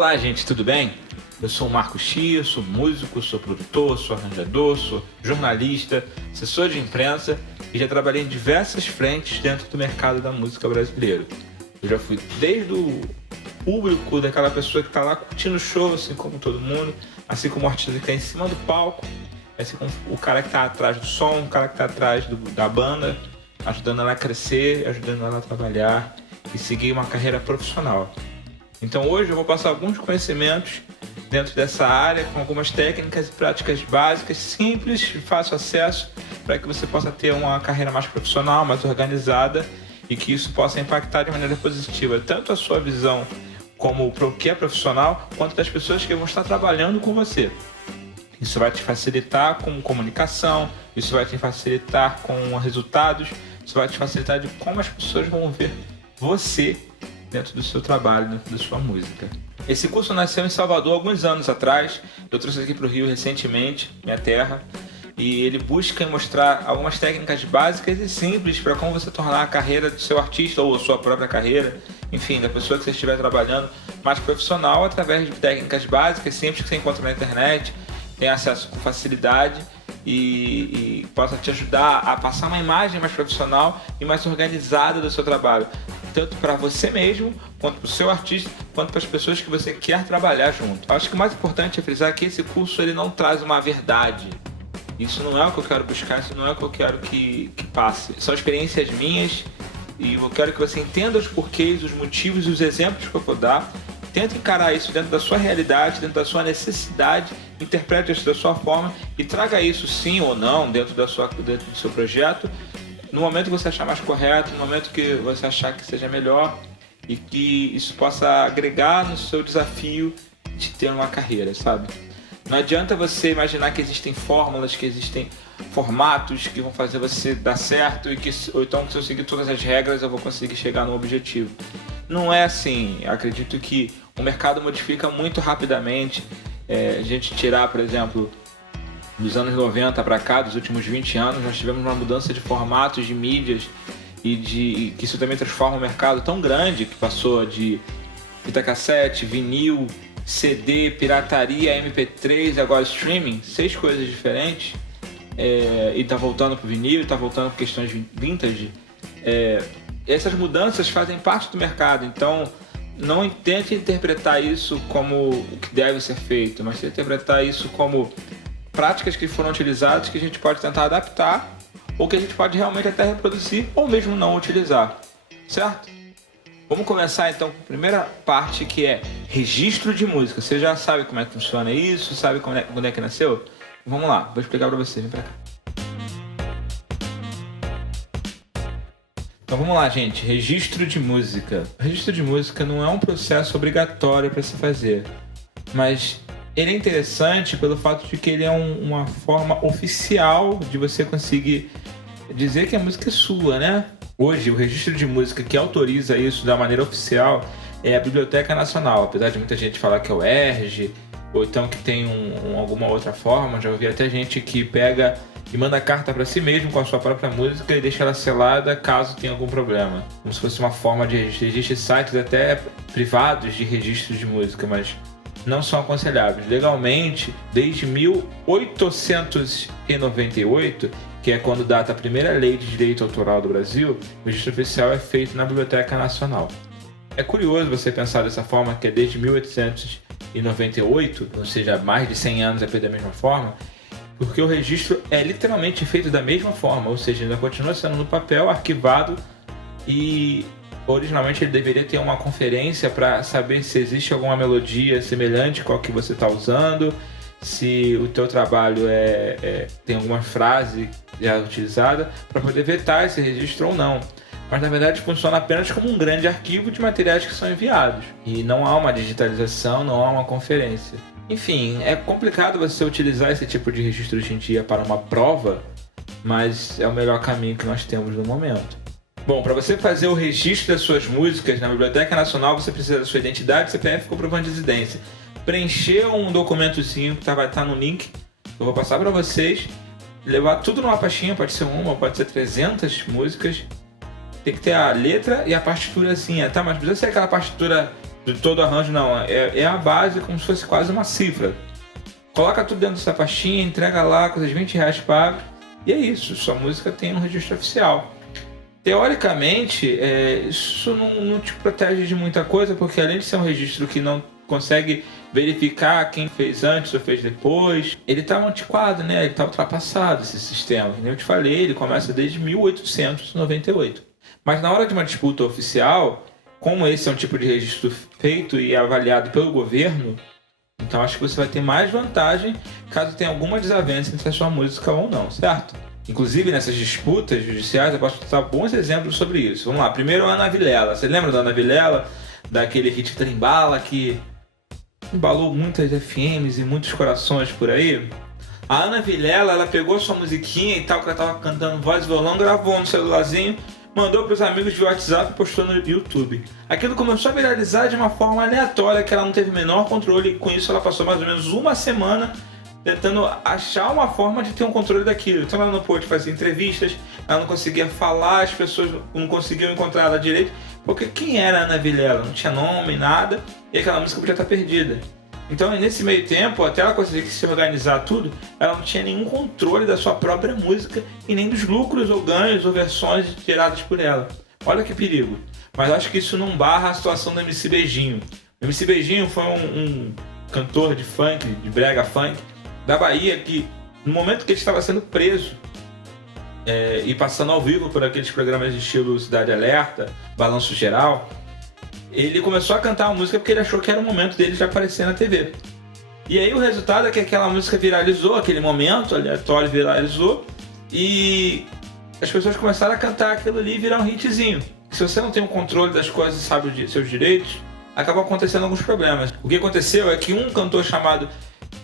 Olá, gente, tudo bem? Eu sou o Marco Chia, sou músico, sou produtor, sou arranjador, sou jornalista, assessor de imprensa e já trabalhei em diversas frentes dentro do mercado da música brasileira. Eu já fui desde o público, daquela pessoa que está lá curtindo o show, assim como todo mundo, assim como o artista que está em cima do palco, assim como o cara que está atrás do som, o cara que está atrás da banda, ajudando ela a crescer, ajudando ela a trabalhar e seguir uma carreira profissional. Então hoje eu vou passar alguns conhecimentos dentro dessa área, com algumas técnicas e práticas básicas, simples, de fácil acesso, para que você possa ter uma carreira mais profissional, mais organizada e que isso possa impactar de maneira positiva tanto a sua visão como para o que é profissional, quanto das pessoas que vão estar trabalhando com você. Isso vai te facilitar com comunicação, isso vai te facilitar com resultados, isso vai te facilitar de como as pessoas vão ver você dentro do seu trabalho, dentro da sua música. Esse curso nasceu em Salvador alguns anos atrás, eu trouxe aqui para o Rio recentemente, minha terra, e ele busca mostrar algumas técnicas básicas e simples para como você tornar a carreira do seu artista ou a sua própria carreira, enfim, da pessoa que você estiver trabalhando, mais profissional através de técnicas básicas, simples que você encontra na internet, tem acesso com facilidade e possa te ajudar a passar uma imagem mais profissional e mais organizada do seu trabalho, tanto para você mesmo, quanto para o seu artista, quanto para as pessoas que você quer trabalhar junto. Acho que o mais importante é frisar que esse curso ele não traz uma verdade. Isso não é o que eu quero buscar, isso não é o que eu quero que passe. São experiências minhas e eu quero que você entenda os porquês, os motivos e os exemplos que eu vou dar. Tenta encarar isso dentro da sua realidade, dentro da sua necessidade, interprete isso da sua forma e traga isso sim ou não dentro do seu projeto, no momento que você achar mais correto, no momento que você achar que seja melhor e que isso possa agregar no seu desafio de ter uma carreira, sabe? Não adianta você imaginar que existem fórmulas, que existem formatos que vão fazer você dar certo ou então que se eu seguir todas as regras eu vou conseguir chegar no objetivo. Não é assim. Acredito que o mercado modifica muito rapidamente. A gente tirar, por exemplo, dos anos 90 para cá, dos últimos 20 anos, nós tivemos uma mudança de formatos, de mídias e que isso também transforma o mercado tão grande que passou de fita cassete, vinil, CD, pirataria, MP3, agora streaming, 6 coisas diferentes, e tá voltando pro vinil, tá voltando por questões vintage. Essas mudanças fazem parte do mercado, então não tente interpretar isso como o que deve ser feito, mas tente interpretar isso como práticas que foram utilizadas que a gente pode tentar adaptar ou que a gente pode realmente até reproduzir ou mesmo não utilizar, certo? Vamos começar então com a primeira parte, que é registro de música. Você já sabe como é que funciona isso? Sabe quando é que nasceu? Vamos lá, vou explicar para você, vem pra cá. Então vamos lá, gente, registro de música. O registro de música não é um processo obrigatório para se fazer, mas ele é interessante pelo fato de que ele é uma forma oficial de você conseguir dizer que a música é sua, né? Hoje, o registro de música que autoriza isso da maneira oficial é a Biblioteca Nacional, apesar de muita gente falar que é o ERJ, ou então que tem alguma outra forma. Já ouvi até gente que pega e manda carta para si mesmo com a sua própria música e deixa ela selada caso tenha algum problema. Como se fosse uma forma de registro. Existem sites até privados de registro de música, mas não são aconselháveis. Legalmente, desde 1898, que é quando data a primeira lei de direito autoral do Brasil, o registro oficial é feito na Biblioteca Nacional. É curioso você pensar dessa forma, que é desde 1898, ou seja, mais de 100 anos é feito da mesma forma, porque o registro é literalmente feito da mesma forma, ou seja, ainda continua sendo no papel, arquivado, e originalmente ele deveria ter uma conferência para saber se existe alguma melodia semelhante com a que você está usando, se o teu trabalho tem alguma frase já utilizada, para poder vetar esse registro ou não. Mas na verdade funciona apenas como um grande arquivo de materiais que são enviados. E não há uma digitalização, não há uma conferência. Enfim, é complicado você utilizar esse tipo de registro hoje em dia para uma prova, mas é o melhor caminho que nós temos no momento. Bom, para você fazer o registro das suas músicas na Biblioteca Nacional, você precisa da sua identidade, CPF e comprovante de residência. Preencher um documentozinho que vai estar no link, eu vou passar para vocês, levar tudo numa pastinha, pode ser uma, pode ser 300 músicas. Tem que ter a letra e a partiturazinha, tá? Mas precisa ser aquela partitura de todo arranjo, não. É a base como se fosse quase uma cifra. Coloca tudo dentro dessa pastinha, entrega lá com os R$20 pagos, e é isso, sua música tem um registro oficial. Teoricamente, isso não te protege de muita coisa, porque além de ser um registro que não consegue verificar quem fez antes ou fez depois, ele está antiquado, né? Ele está ultrapassado, esse sistema. Como eu te falei, ele começa desde 1898. Mas na hora de uma disputa oficial, como esse é um tipo de registro feito e avaliado pelo governo, então acho que você vai ter mais vantagem caso tenha alguma desavença entre a sua música ou não, certo? Inclusive nessas disputas judiciais eu posso dar bons exemplos sobre isso. Vamos lá, primeiro a Ana Vilela. Você lembra da Ana Vilela? Daquele hit Trembala que embalou muitas FMs e muitos corações por aí? A Ana Vilela, ela pegou sua musiquinha e tal, que ela tava cantando voz e violão, gravou no celularzinho, mandou para os amigos de WhatsApp e postou no YouTube. Aquilo começou a viralizar de uma forma aleatória, que ela não teve o menor controle, e com isso ela passou mais ou menos uma semana tentando achar uma forma de ter um controle daquilo. Então ela não pôde fazer entrevistas, ela não conseguia falar, as pessoas não conseguiam encontrar ela direito, porque quem era a Ana Vilela? Não tinha nome, nada, e aquela música podia estar perdida. Então nesse meio tempo, até ela conseguir se organizar tudo, ela não tinha nenhum controle da sua própria música e nem dos lucros ou ganhos ou versões geradas por ela. Olha que perigo. Mas eu acho que isso não barra a situação do MC Beijinho. O MC Beijinho foi um cantor de funk, de brega funk, da Bahia, que no momento que ele estava sendo preso e passando ao vivo por aqueles programas de estilo Cidade Alerta, Balanço Geral, ele começou a cantar a música porque ele achou que era o momento dele de aparecer na TV. E aí o resultado é que aquela música viralizou, aquele momento aleatório viralizou, e as pessoas começaram a cantar aquilo ali e virar um hitzinho. Se você não tem o controle das coisas e sabe os seus direitos, acabam acontecendo alguns problemas. O que aconteceu é que um cantor chamado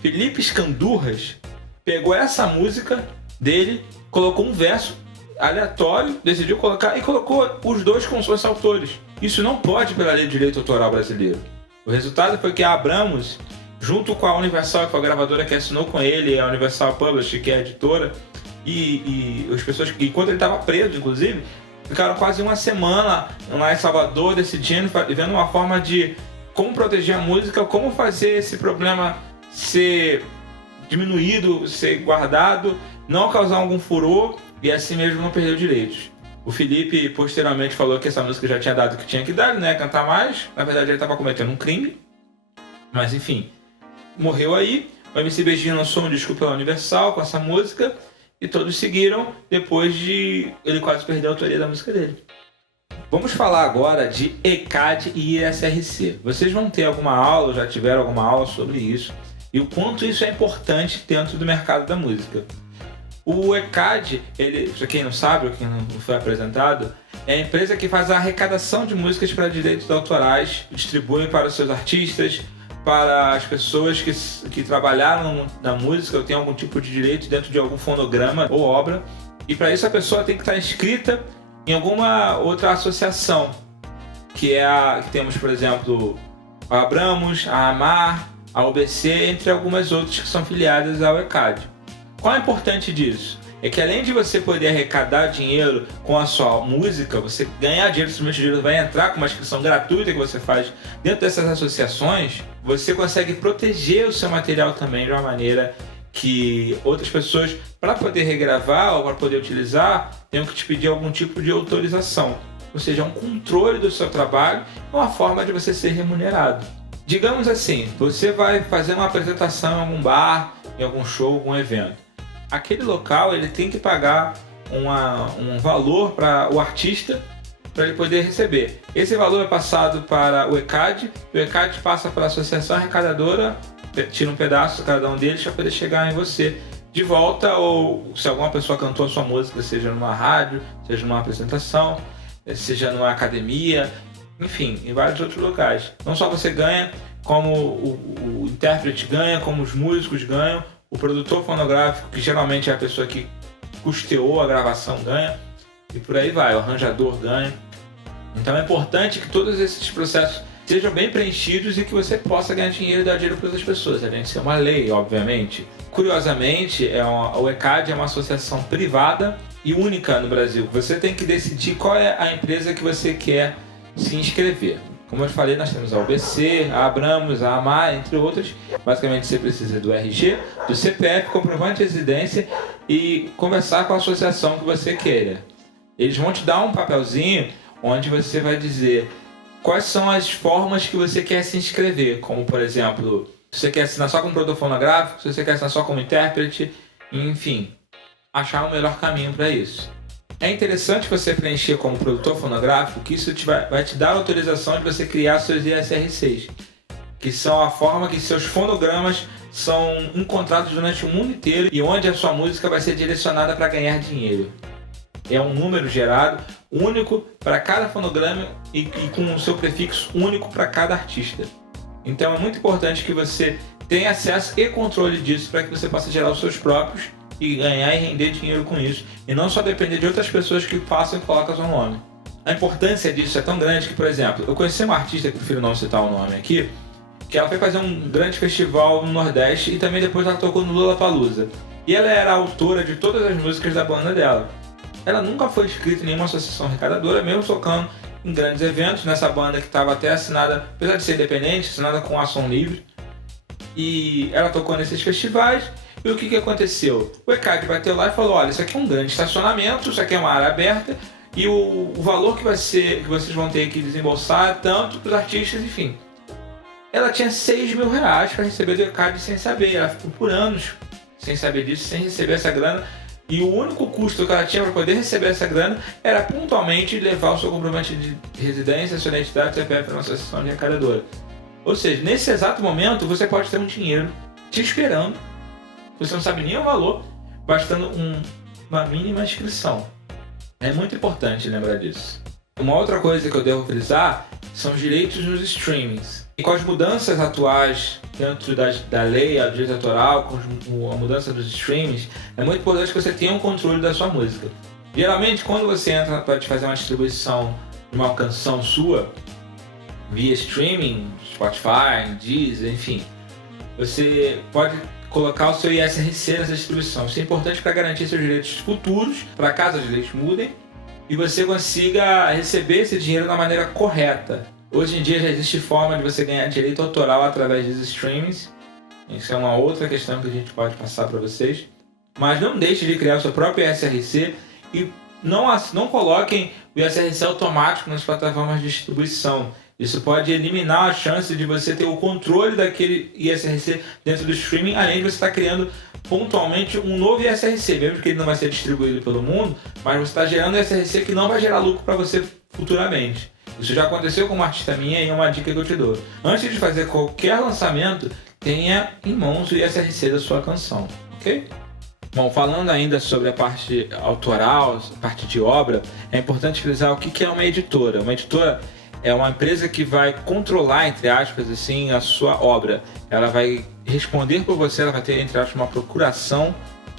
Felipe Escandurras pegou essa música dele, colocou um verso aleatório, decidiu colocar e colocou os dois como se fossem autores. Isso não pode pela lei de direito autoral brasileiro. O resultado foi que a Abramos, junto com a Universal, que foi a gravadora que assinou com ele, a Universal Publishing, que é a editora, e as pessoas, enquanto ele estava preso, inclusive, ficaram quase uma semana lá em Salvador decidindo, vendo uma forma de como proteger a música, como fazer esse problema ser diminuído, ser guardado, não causar algum furor e assim mesmo não perder os direitos. O Felipe posteriormente falou que essa música já tinha dado o que tinha que dar, né? Cantar mais. Na verdade ele estava cometendo um crime. Mas enfim, morreu aí. O MC Beijinho lançou um disco pela Universal com essa música e todos seguiram depois de ele quase perder a autoria da música dele. Vamos falar agora de ECAD e ISRC. Vocês vão ter alguma aula, já tiveram alguma aula sobre isso e o quanto isso é importante dentro do mercado da música. O ECAD, para quem não sabe ou quem não foi apresentado, é a empresa que faz a arrecadação de músicas para direitos autorais, distribui para os seus artistas, para as pessoas que trabalharam na música ou têm algum tipo de direito dentro de algum fonograma ou obra. E para isso a pessoa tem que estar inscrita em alguma outra associação, que temos, por exemplo, a Abramos, a AMAR, a UBC, entre algumas outras que são filiadas ao ECAD. Qual é o importante disso? É que além de você poder arrecadar dinheiro com a sua música, você ganhar dinheiro, simplesmente o dinheiro vai entrar com uma inscrição gratuita que você faz dentro dessas associações, você consegue proteger o seu material também de uma maneira que outras pessoas, para poder regravar ou para poder utilizar, tenham que te pedir algum tipo de autorização. Ou seja, um controle do seu trabalho, uma forma de você ser remunerado. Digamos assim, você vai fazer uma apresentação em algum bar, em algum show, algum evento. Aquele local ele tem que pagar um valor para o artista para ele poder receber. Esse valor é passado para o ECAD, o ECAD passa para a associação arrecadadora, tira um pedaço cada um deles para poder chegar em você de volta, ou se alguma pessoa cantou a sua música, seja numa rádio, seja numa apresentação, seja numa academia, enfim, em vários outros locais. Não só você ganha, como o intérprete ganha, como os músicos ganham, o produtor fonográfico, que geralmente é a pessoa que custeou a gravação, ganha, e por aí vai, o arranjador ganha. Então é importante que todos esses processos sejam bem preenchidos e que você possa ganhar dinheiro e dar dinheiro para outras pessoas. Além de ser uma lei, obviamente. Curiosamente, o ECAD é uma associação privada e única no Brasil. Você tem que decidir qual é a empresa que você quer se inscrever. Como eu falei, nós temos a UBC, a Abramos, a AMAR, entre outras. Basicamente, você precisa do RG, do CPF, comprovante de residência e conversar com a associação que você queira. Eles vão te dar um papelzinho onde você vai dizer quais são as formas que você quer se inscrever, como, por exemplo, se você quer assinar só como produtor fonográfico, se você quer assinar só como intérprete, enfim, achar o melhor caminho para isso. É interessante você preencher como produtor fonográfico, que isso vai te dar a autorização de você criar seus ISRCs, que são a forma que seus fonogramas são encontrados durante o mundo inteiro e onde a sua música vai ser direcionada para ganhar dinheiro. É um número gerado único para cada fonograma e com o seu prefixo único para cada artista. Então é muito importante que você tenha acesso e controle disso para que você possa gerar os seus próprios e ganhar e render dinheiro com isso, e não só depender de outras pessoas que façam e colocam seu nome. A importância disso é tão grande que, por exemplo, eu conheci uma artista, que prefiro não citar o nome aqui, que ela foi fazer um grande festival no Nordeste e também depois ela tocou no Lollapalooza. E ela era autora de todas as músicas da banda dela. Ela nunca foi inscrita em nenhuma associação arrecadadora, mesmo tocando em grandes eventos, nessa banda que estava até assinada, apesar de ser independente, assinada com ação livre. E ela tocou nesses festivais. E o que aconteceu? O ECAD bateu lá e falou: olha, isso aqui é um grande estacionamento, isso aqui é uma área aberta e o valor que vocês vão ter que desembolsar é tanto para os artistas, enfim. Ela tinha 6 mil reais para receber do ECAD sem saber, ela ficou por anos sem saber disso, sem receber essa grana, e o único custo que ela tinha para poder receber essa grana era pontualmente levar o seu comprovante de residência, sua identidade, CPF para uma associação de arrecadadora. Ou seja, nesse exato momento você pode ter um dinheiro te esperando. Você não sabe nem o valor, bastando uma mínima inscrição. É muito importante lembrar disso. Uma outra coisa que eu devo frisar são os direitos nos streamings. E com as mudanças atuais dentro da lei, a direito autoral, com a mudança dos streamings, é muito importante que você tenha um controle da sua música. Geralmente, quando você entra para te fazer uma distribuição de uma canção sua, via streaming, Spotify, Deezer, enfim, você pode colocar o seu ISRC nessa distribuição. Isso é importante para garantir seus direitos futuros, para caso as leis mudem, e você consiga receber esse dinheiro da maneira correta. Hoje em dia já existe forma de você ganhar direito autoral através dos streamings. Isso é uma outra questão que a gente pode passar para vocês. Mas não deixe de criar o seu próprio ISRC e não coloquem o ISRC automático nas plataformas de distribuição. Isso pode eliminar a chance de você ter o controle daquele ISRC dentro do streaming, além de você estar criando pontualmente um novo ISRC, mesmo que ele não vai ser distribuído pelo mundo, mas você está gerando um ISRC que não vai gerar lucro para você futuramente. Isso já aconteceu com uma artista minha e é uma dica que eu te dou. Antes de fazer qualquer lançamento, tenha em mãos o ISRC da sua canção, ok? Bom, falando ainda sobre a parte autoral, a parte de obra, é importante frisar o que é uma editora. Uma editora é uma empresa que vai controlar, entre aspas, assim, a sua obra. Ela vai responder por você, ela vai ter, entre aspas, uma procuração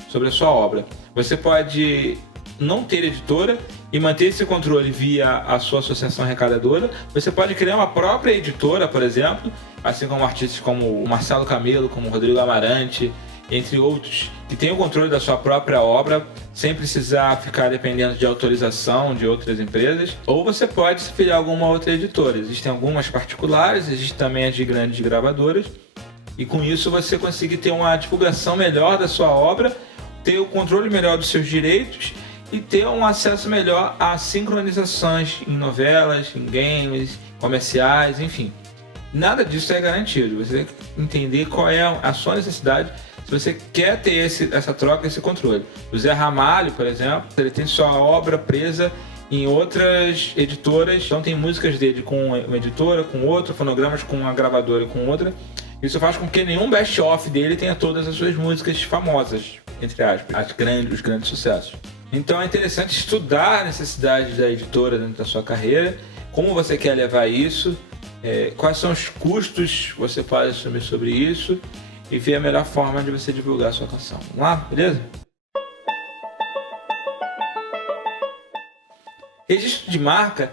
sobre a sua obra. Você pode não ter editora e manter esse controle via a sua associação arrecadadora. Você pode criar uma própria editora, por exemplo, assim como artistas como o Marcelo Camelo, como o Rodrigo Amarante, entre outros, que tem o controle da sua própria obra, sem precisar ficar dependendo de autorização de outras empresas. Ou você pode se filiar a alguma outra editora. Existem algumas particulares, existem também as de grandes gravadoras, e com isso você consegue ter uma divulgação melhor da sua obra, ter o controle melhor dos seus direitos e ter um acesso melhor a sincronizações em novelas, em games, comerciais, enfim. Nada disso é garantido. Você tem que entender qual é a sua necessidade se você quer ter essa troca, esse controle. O Zé Ramalho, por exemplo, ele tem sua obra presa em outras editoras, então tem músicas dele com uma editora, com outra, fonogramas com uma gravadora com outra. Isso faz com que nenhum best-of dele tenha todas as suas músicas famosas, entre aspas, os grandes sucessos. Então é interessante estudar a necessidade da editora dentro da sua carreira, como você quer levar isso, quais são os custos que você pode assumir sobre isso, e ver a melhor forma de você divulgar a sua canção. Vamos lá, beleza? Registro de marca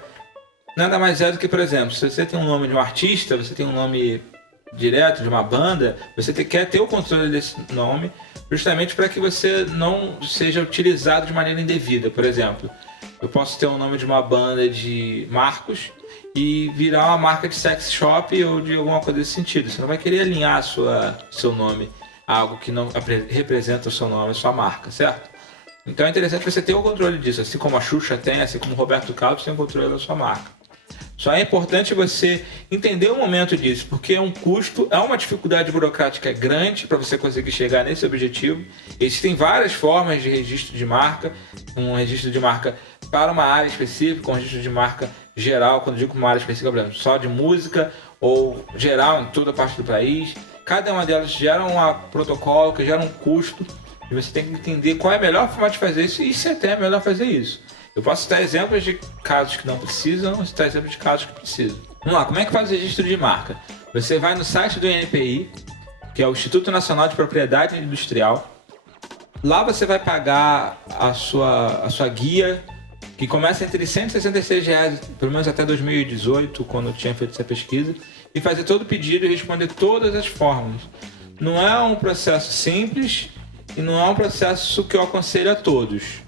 nada mais é do que, por exemplo, se você tem um nome de um artista, você tem um nome direto de uma banda, você quer ter o controle desse nome justamente para que você não seja utilizado de maneira indevida. Por exemplo, eu posso ter o nome de uma banda de Marcos e virar uma marca de sex shop ou de alguma coisa desse sentido. Você não vai querer alinhar seu nome a algo que não representa o seu nome, a sua marca, certo? Então é interessante você ter o controle disso, assim como a Xuxa tem, assim como o Roberto Carlos tem o controle da sua marca. Só é importante você entender o momento disso, porque é um custo, é uma dificuldade burocrática grande para você conseguir chegar nesse objetivo. Existem várias formas de registro de marca, um registro de marca para uma área específica, um registro de marca geral, quando eu digo uma área específica, por exemplo, só de música ou geral em toda parte do país. Cada uma delas gera um protocolo, que gera um custo, e você tem que entender qual é a melhor forma de fazer isso e se até é melhor fazer isso. Eu posso citar exemplos de casos que não precisam, ou citar exemplos de casos que precisam. Vamos lá, como é que faz o registro de marca? Você vai no site do INPI, que é o Instituto Nacional de Propriedade Industrial. Lá você vai pagar a sua guia, que começa entre R$166, pelo menos até 2018, quando eu tinha feito essa pesquisa, e fazer todo o pedido e responder todas as formas. Não é um processo simples e não é um processo que eu aconselho a todos.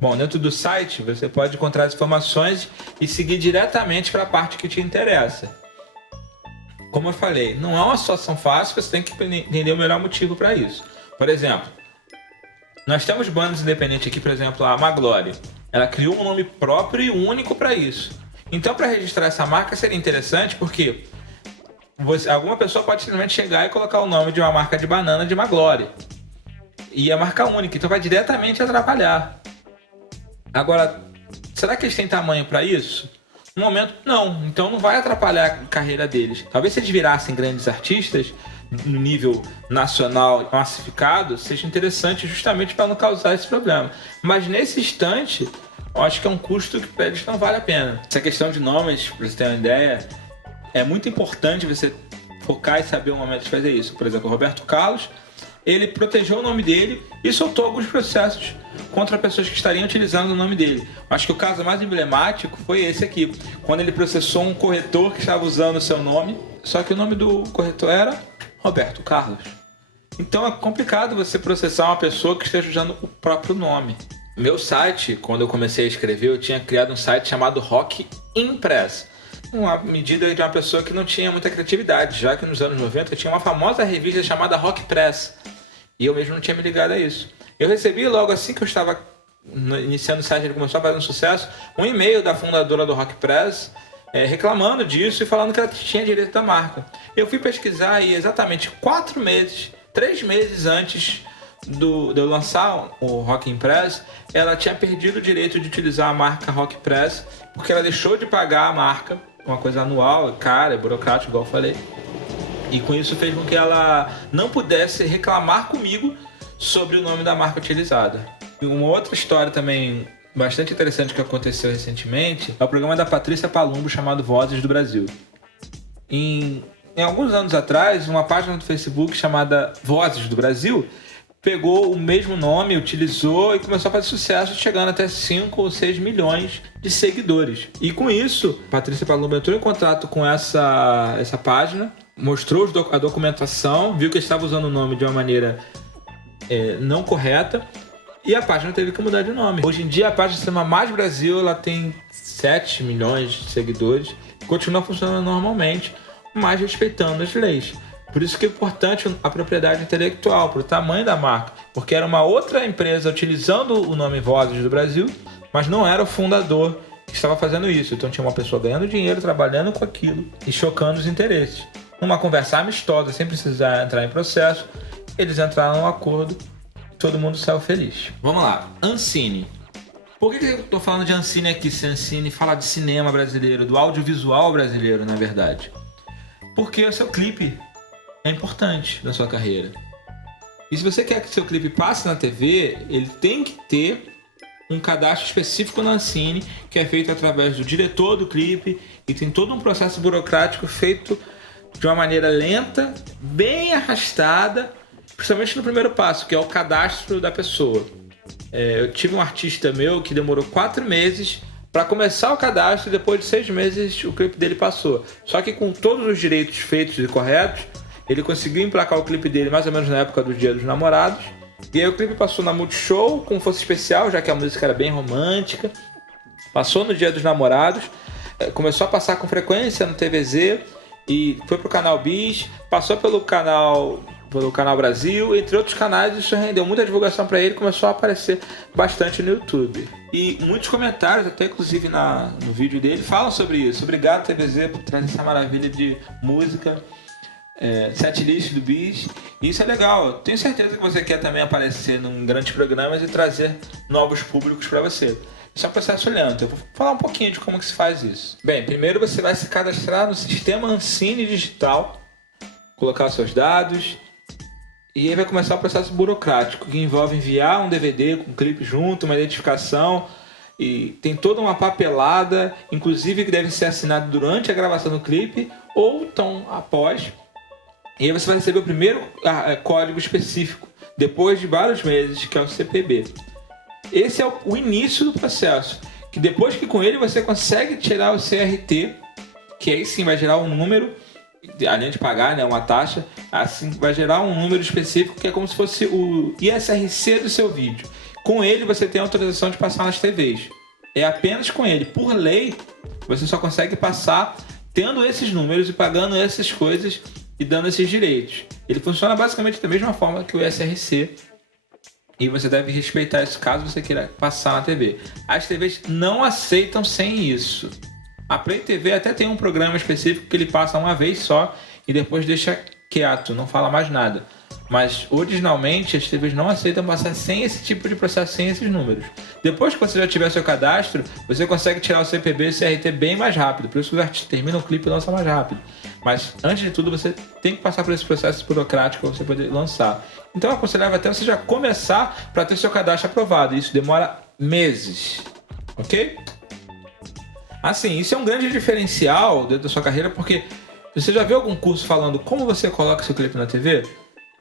Bom, dentro do site você pode encontrar as informações e seguir diretamente para a parte que te interessa. Como eu falei, não é uma situação fácil, você tem que entender o melhor motivo para isso. Por exemplo, nós temos bandas independentes aqui, por exemplo, a Maglore. Ela criou um nome próprio e único para isso. Então, para registrar essa marca seria interessante porque alguma pessoa pode simplesmente chegar e colocar o nome de uma marca de banana de Maglore. E é marca única, então vai diretamente atrapalhar. Agora, será que eles têm tamanho para isso? No momento, não. Então não vai atrapalhar a carreira deles. Talvez se eles virassem grandes artistas no nível nacional massificado, seja interessante justamente para não causar esse problema. Mas nesse instante, eu acho que é um custo que para eles não vale a pena. Essa questão de nomes, para você ter uma ideia, é muito importante você focar e saber o momento de fazer isso. Por exemplo, o Roberto Carlos, ele protegeu o nome dele e soltou alguns processos contra pessoas que estariam utilizando o nome dele. Acho que o caso mais emblemático foi esse aqui, quando ele processou um corretor que estava usando o seu nome, só que o nome do corretor era Roberto Carlos. Então é complicado você processar uma pessoa que esteja usando o próprio nome. Meu site, quando eu comecei a escrever, eu tinha criado um site chamado Rock Impress. Uma medida de uma pessoa que não tinha muita criatividade, já que nos anos 90 tinha uma famosa revista chamada Rock Press. E eu mesmo não tinha me ligado a isso. Eu recebi logo assim que eu estava iniciando o site, ele começou a fazer um sucesso, um e-mail da fundadora do Rock Press reclamando disso e falando que ela tinha direito da marca. Eu fui pesquisar e exatamente 3 meses antes de eu lançar o Rock Impress, ela tinha perdido o direito de utilizar a marca Rock Press porque ela deixou de pagar a marca, uma coisa anual, cara, é burocrático, igual eu falei. E com isso fez com que ela não pudesse reclamar comigo sobre o nome da marca utilizada. E uma outra história também bastante interessante que aconteceu recentemente é o programa da Patrícia Palumbo chamado Vozes do Brasil. Em alguns anos atrás, uma página do Facebook chamada Vozes do Brasil pegou o mesmo nome, utilizou e começou a fazer sucesso, chegando até 5 ou 6 milhões de seguidores. E com isso, Patrícia Palumbo entrou em contato com essa página, mostrou a documentação, viu que estava usando o nome de uma maneira não correta e a página teve que mudar de nome. Hoje em dia a página se chama Mais Brasil, ela tem 7 milhões de seguidores, continua funcionando normalmente, mas respeitando as leis. Por isso que é importante a propriedade intelectual, para o tamanho da marca, porque era uma outra empresa utilizando o nome Vozes do Brasil, mas não era o fundador que estava fazendo isso. Então tinha uma pessoa ganhando dinheiro, trabalhando com aquilo e chocando os interesses. Numa conversa amistosa, sem precisar entrar em processo, eles entraram num acordo e todo mundo saiu feliz. Vamos lá, Ancine. Por que eu estou falando de Ancine aqui? Se Ancine fala de cinema brasileiro, do audiovisual brasileiro, na verdade. Porque o seu clipe é importante na sua carreira. E se você quer que seu clipe passe na TV, ele tem que ter um cadastro específico na Ancine, que é feito através do diretor do clipe e tem todo um processo burocrático feito de uma maneira lenta, bem arrastada, principalmente no primeiro passo, que é o cadastro da pessoa. Eu tive um artista meu que demorou 4 meses para começar o cadastro e depois de 6 meses o clipe dele passou. Só que com todos os direitos feitos e corretos, ele conseguiu emplacar o clipe dele mais ou menos na época do Dia dos Namorados. E aí o clipe passou na Multishow com força especial, já que a música era bem romântica. Passou no Dia dos Namorados. começou a passar com frequência no TVZ e foi pro canal Bis, passou pelo canal Brasil, entre outros canais. Isso rendeu muita divulgação para ele, começou a aparecer bastante no YouTube. E muitos comentários, até inclusive no vídeo dele, falam sobre isso. Obrigado, TVZ, por trazer essa maravilha de música, setlist do Bis. E isso é legal. Tenho certeza que você quer também aparecer em grandes programas e trazer novos públicos para você. Isso é um processo lento. Eu vou falar um pouquinho de como que se faz isso. Bem, primeiro você vai se cadastrar no sistema Ancine Digital, colocar os seus dados, e aí vai começar o processo burocrático, que envolve enviar um DVD com um clipe junto, uma identificação, e tem toda uma papelada, inclusive que deve ser assinado durante a gravação do clipe ou tão após. E aí você vai receber o primeiro código específico, depois de vários meses, que é o CPB. Esse é o início do processo, que depois que com ele você consegue tirar o CRT, que aí sim vai gerar um número, além de pagar, né, uma taxa, assim vai gerar um número específico que é como se fosse o ISRC do seu vídeo. Com ele você tem autorização de passar nas TVs. É apenas com ele. Por lei, você só consegue passar tendo esses números e pagando essas coisas e dando esses direitos. Ele funciona basicamente da mesma forma que o ISRC. E você deve respeitar isso caso você queira passar na TV. As TVs não aceitam sem isso. A Play TV até tem um programa específico que ele passa uma vez só e depois deixa quieto, não fala mais nada. Mas originalmente as TVs não aceitam passar sem esse tipo de processo, sem esses números. Depois que você já tiver seu cadastro, você consegue tirar o CPB e o CRT bem mais rápido. Por isso que os artistas terminam o clipe e lançam mais rápido. Mas antes de tudo você tem que passar por esse processo burocrático para você poder lançar. Então eu aconselhava até você já começar para ter seu cadastro aprovado. Isso demora meses, ok? Assim, isso é um grande diferencial dentro da sua carreira, porque você já viu algum curso falando como você coloca seu clipe na TV?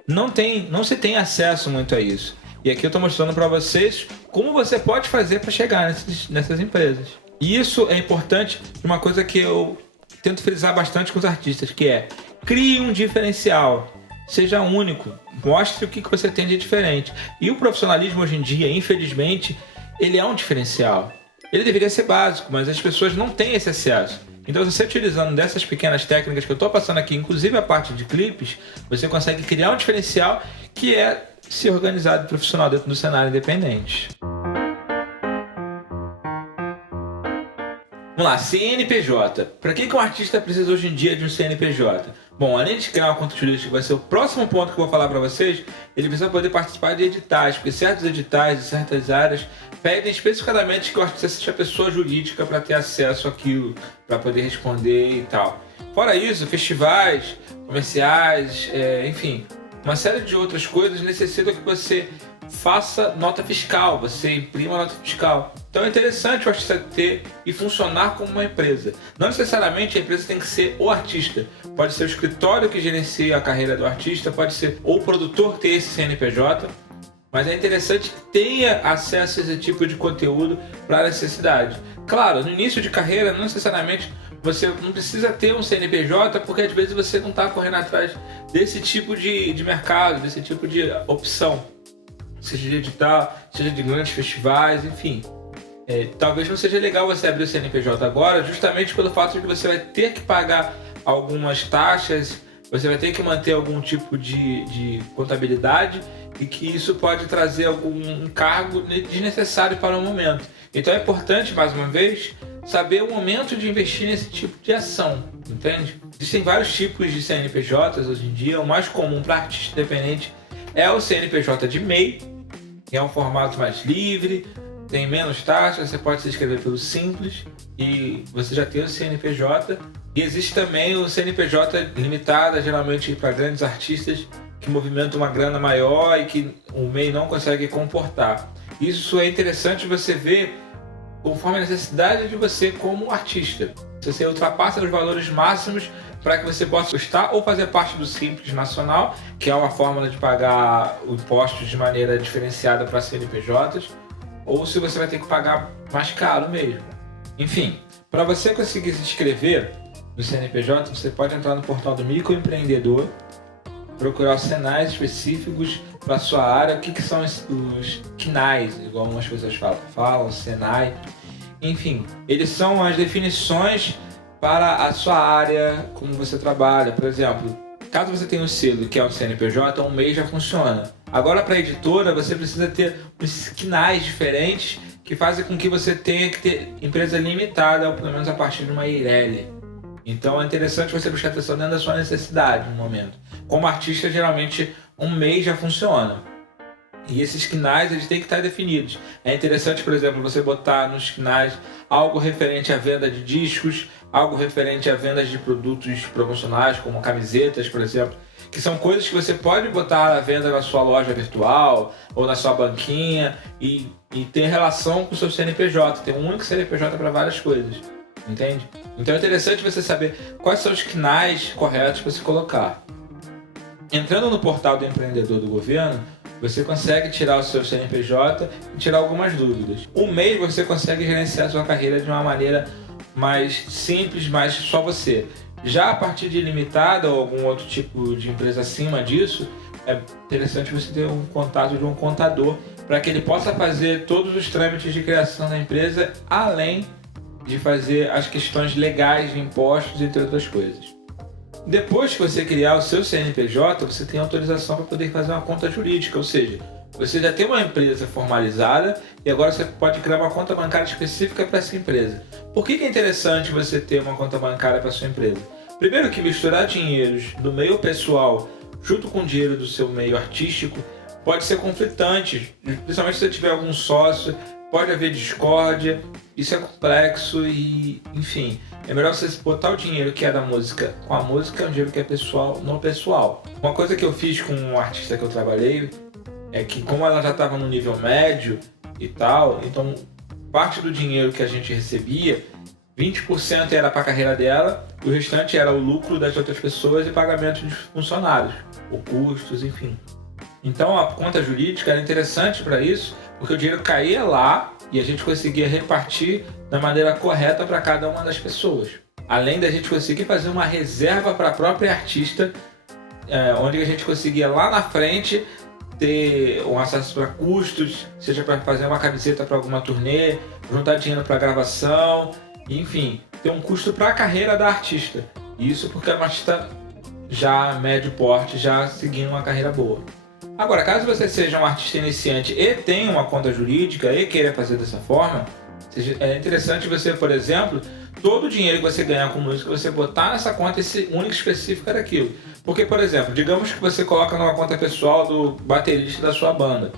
Não se tem acesso muito a isso. E aqui eu estou mostrando para vocês como você pode fazer para chegar nessas empresas. E isso é importante, uma coisa que eu tento frisar bastante com os artistas, que é: crie um diferencial, seja único, mostre o que você tem de diferente. E o profissionalismo hoje em dia, infelizmente, ele é um diferencial. Ele deveria ser básico, mas as pessoas não têm esse acesso. Então, você utilizando dessas pequenas técnicas que eu estou passando aqui, inclusive a parte de clipes, você consegue criar um diferencial que é se organizar de profissional dentro do cenário independente. Vamos lá, CNPJ. Para que um artista precisa hoje em dia de um CNPJ? Bom, além de criar uma conta jurídica, que vai ser o próximo ponto que eu vou falar para vocês, ele precisa poder participar de editais, porque certos editais de certas áreas pedem especificamente que o artista seja pessoa jurídica para ter acesso àquilo, para poder responder e tal. Fora isso, festivais, comerciais, enfim, uma série de outras coisas necessitam que você faça nota fiscal, você imprima nota fiscal. Então é interessante o artista ter e funcionar como uma empresa. Não necessariamente a empresa tem que ser o artista. Pode ser o escritório que gerencia a carreira do artista, pode ser ou o produtor ter esse CNPJ, mas é interessante que tenha acesso a esse tipo de conteúdo para a necessidade. Claro, no início de carreira, não necessariamente você não precisa ter um CNPJ, porque às vezes você não está correndo atrás desse tipo de mercado, desse tipo de opção. Seja de edital, seja de grandes festivais, enfim. Talvez não seja legal você abrir o CNPJ agora, justamente pelo fato de que você vai ter que pagar algumas taxas, você vai ter que manter algum tipo de contabilidade e que isso pode trazer algum encargo desnecessário para o momento. Então é importante, mais uma vez, saber o momento de investir nesse tipo de ação, entende? Existem vários tipos de CNPJs hoje em dia. O mais comum para artista independente é o CNPJ de MEI, que é um formato mais livre, tem menos taxas, você pode se inscrever pelo Simples e você já tem o CNPJ. E existe também o CNPJ limitada, geralmente para grandes artistas que movimentam uma grana maior e que o MEI não consegue comportar. Isso é interessante você ver conforme a necessidade de você como artista. Se você ultrapassa os valores máximos para que você possa custar ou fazer parte do Simples Nacional, que é uma fórmula de pagar impostos de maneira diferenciada para CNPJs, ou se você vai ter que pagar mais caro mesmo. Enfim, para você conseguir se inscrever no CNPJ, você pode entrar no portal do microempreendedor, procurar os CNAs específicos para a sua área. O que são os CNAs, igual algumas pessoas falam, CNAI, Enfim, eles são as definições para a sua área, como você trabalha. Por exemplo, caso você tenha um selo que é um CNPJ, um MEI já funciona. Agora, para a editora, você precisa ter uns KNAIs diferentes que fazem com que você tenha que ter empresa limitada, ou pelo menos a partir de uma EIRELI. Então é interessante você prestar atenção dentro da sua necessidade no momento. Como artista, geralmente um MEI já funciona. E esses KNAIs, eles têm que estar definidos. É interessante, por exemplo, você botar nos KNAIs algo referente à venda de discos, algo referente à venda de produtos promocionais, como camisetas, por exemplo, que são coisas que você pode botar à venda na sua loja virtual ou na sua banquinha e ter relação com o seu CNPJ, ter um único CNPJ para várias coisas, entende? Então é interessante você saber quais são os KNAIs corretos para se colocar. Entrando no portal do empreendedor do governo, você consegue tirar o seu CNPJ e tirar algumas dúvidas. O MEI você consegue gerenciar a sua carreira de uma maneira mais simples, mais só você. Já a partir de limitada ou algum outro tipo de empresa acima disso, é interessante você ter um contato de um contador para que ele possa fazer todos os trâmites de criação da empresa, além de fazer as questões legais de impostos, entre outras coisas. Depois que você criar o seu CNPJ, você tem autorização para poder fazer uma conta jurídica, ou seja, você já tem uma empresa formalizada e agora você pode criar uma conta bancária específica para essa empresa. Por que é interessante você ter uma conta bancária para sua empresa? Primeiro que misturar dinheiros do meio pessoal junto com o dinheiro do seu meio artístico pode ser conflitante, principalmente se você tiver algum sócio, pode haver discórdia, isso é complexo e, enfim, é melhor você botar o dinheiro que é da música com a música, o dinheiro que é pessoal no pessoal. Uma coisa que eu fiz com um artista que eu trabalhei é que, como ela já estava no nível médio e tal, então parte do dinheiro que a gente recebia, 20% era para a carreira dela, o restante era o lucro das outras pessoas e pagamento de funcionários, ou custos, enfim. Então a conta jurídica era interessante para isso, porque o dinheiro caía lá e a gente conseguia repartir da maneira correta para cada uma das pessoas. Além da gente conseguir fazer uma reserva para a própria artista, onde a gente conseguia lá na frente ter um acesso para custos, seja para fazer uma camiseta para alguma turnê, juntar dinheiro para gravação, enfim, ter um custo para a carreira da artista. Isso porque é uma artista já médio porte, já seguindo uma carreira boa. Agora, caso você seja um artista iniciante e tenha uma conta jurídica e queira fazer dessa forma, é interessante você, por exemplo, todo o dinheiro que você ganhar com música, você botar nessa conta esse único específico daquilo. Porque, por exemplo, digamos que você coloca numa conta pessoal do baterista da sua banda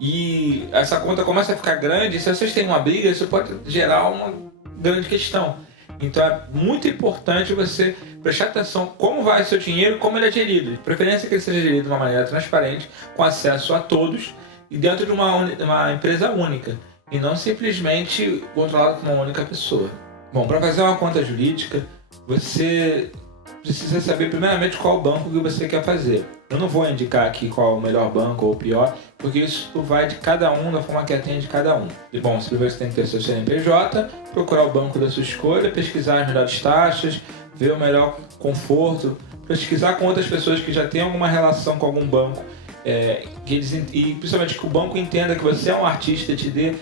e essa conta começa a ficar grande, e se vocês têm uma briga, isso pode gerar uma grande questão. Então é muito importante você prestar atenção como vai o seu dinheiro, como ele é gerido. De preferência que ele seja gerido de uma maneira transparente, com acesso a todos e dentro de uma empresa única. E não simplesmente controlado por uma única pessoa. Bom, para fazer uma conta jurídica, você precisa saber primeiramente qual banco que você quer fazer. Eu não vou indicar aqui qual é o melhor banco ou o pior, porque isso vai de cada um, da forma que atende cada um. E, bom, primeiro você tem que ter seu CNPJ, procurar o banco da sua escolha, pesquisar as melhores taxas, ver o melhor conforto, pesquisar com outras pessoas que já têm alguma relação com algum banco, e principalmente que o banco entenda que você é um artista, te dê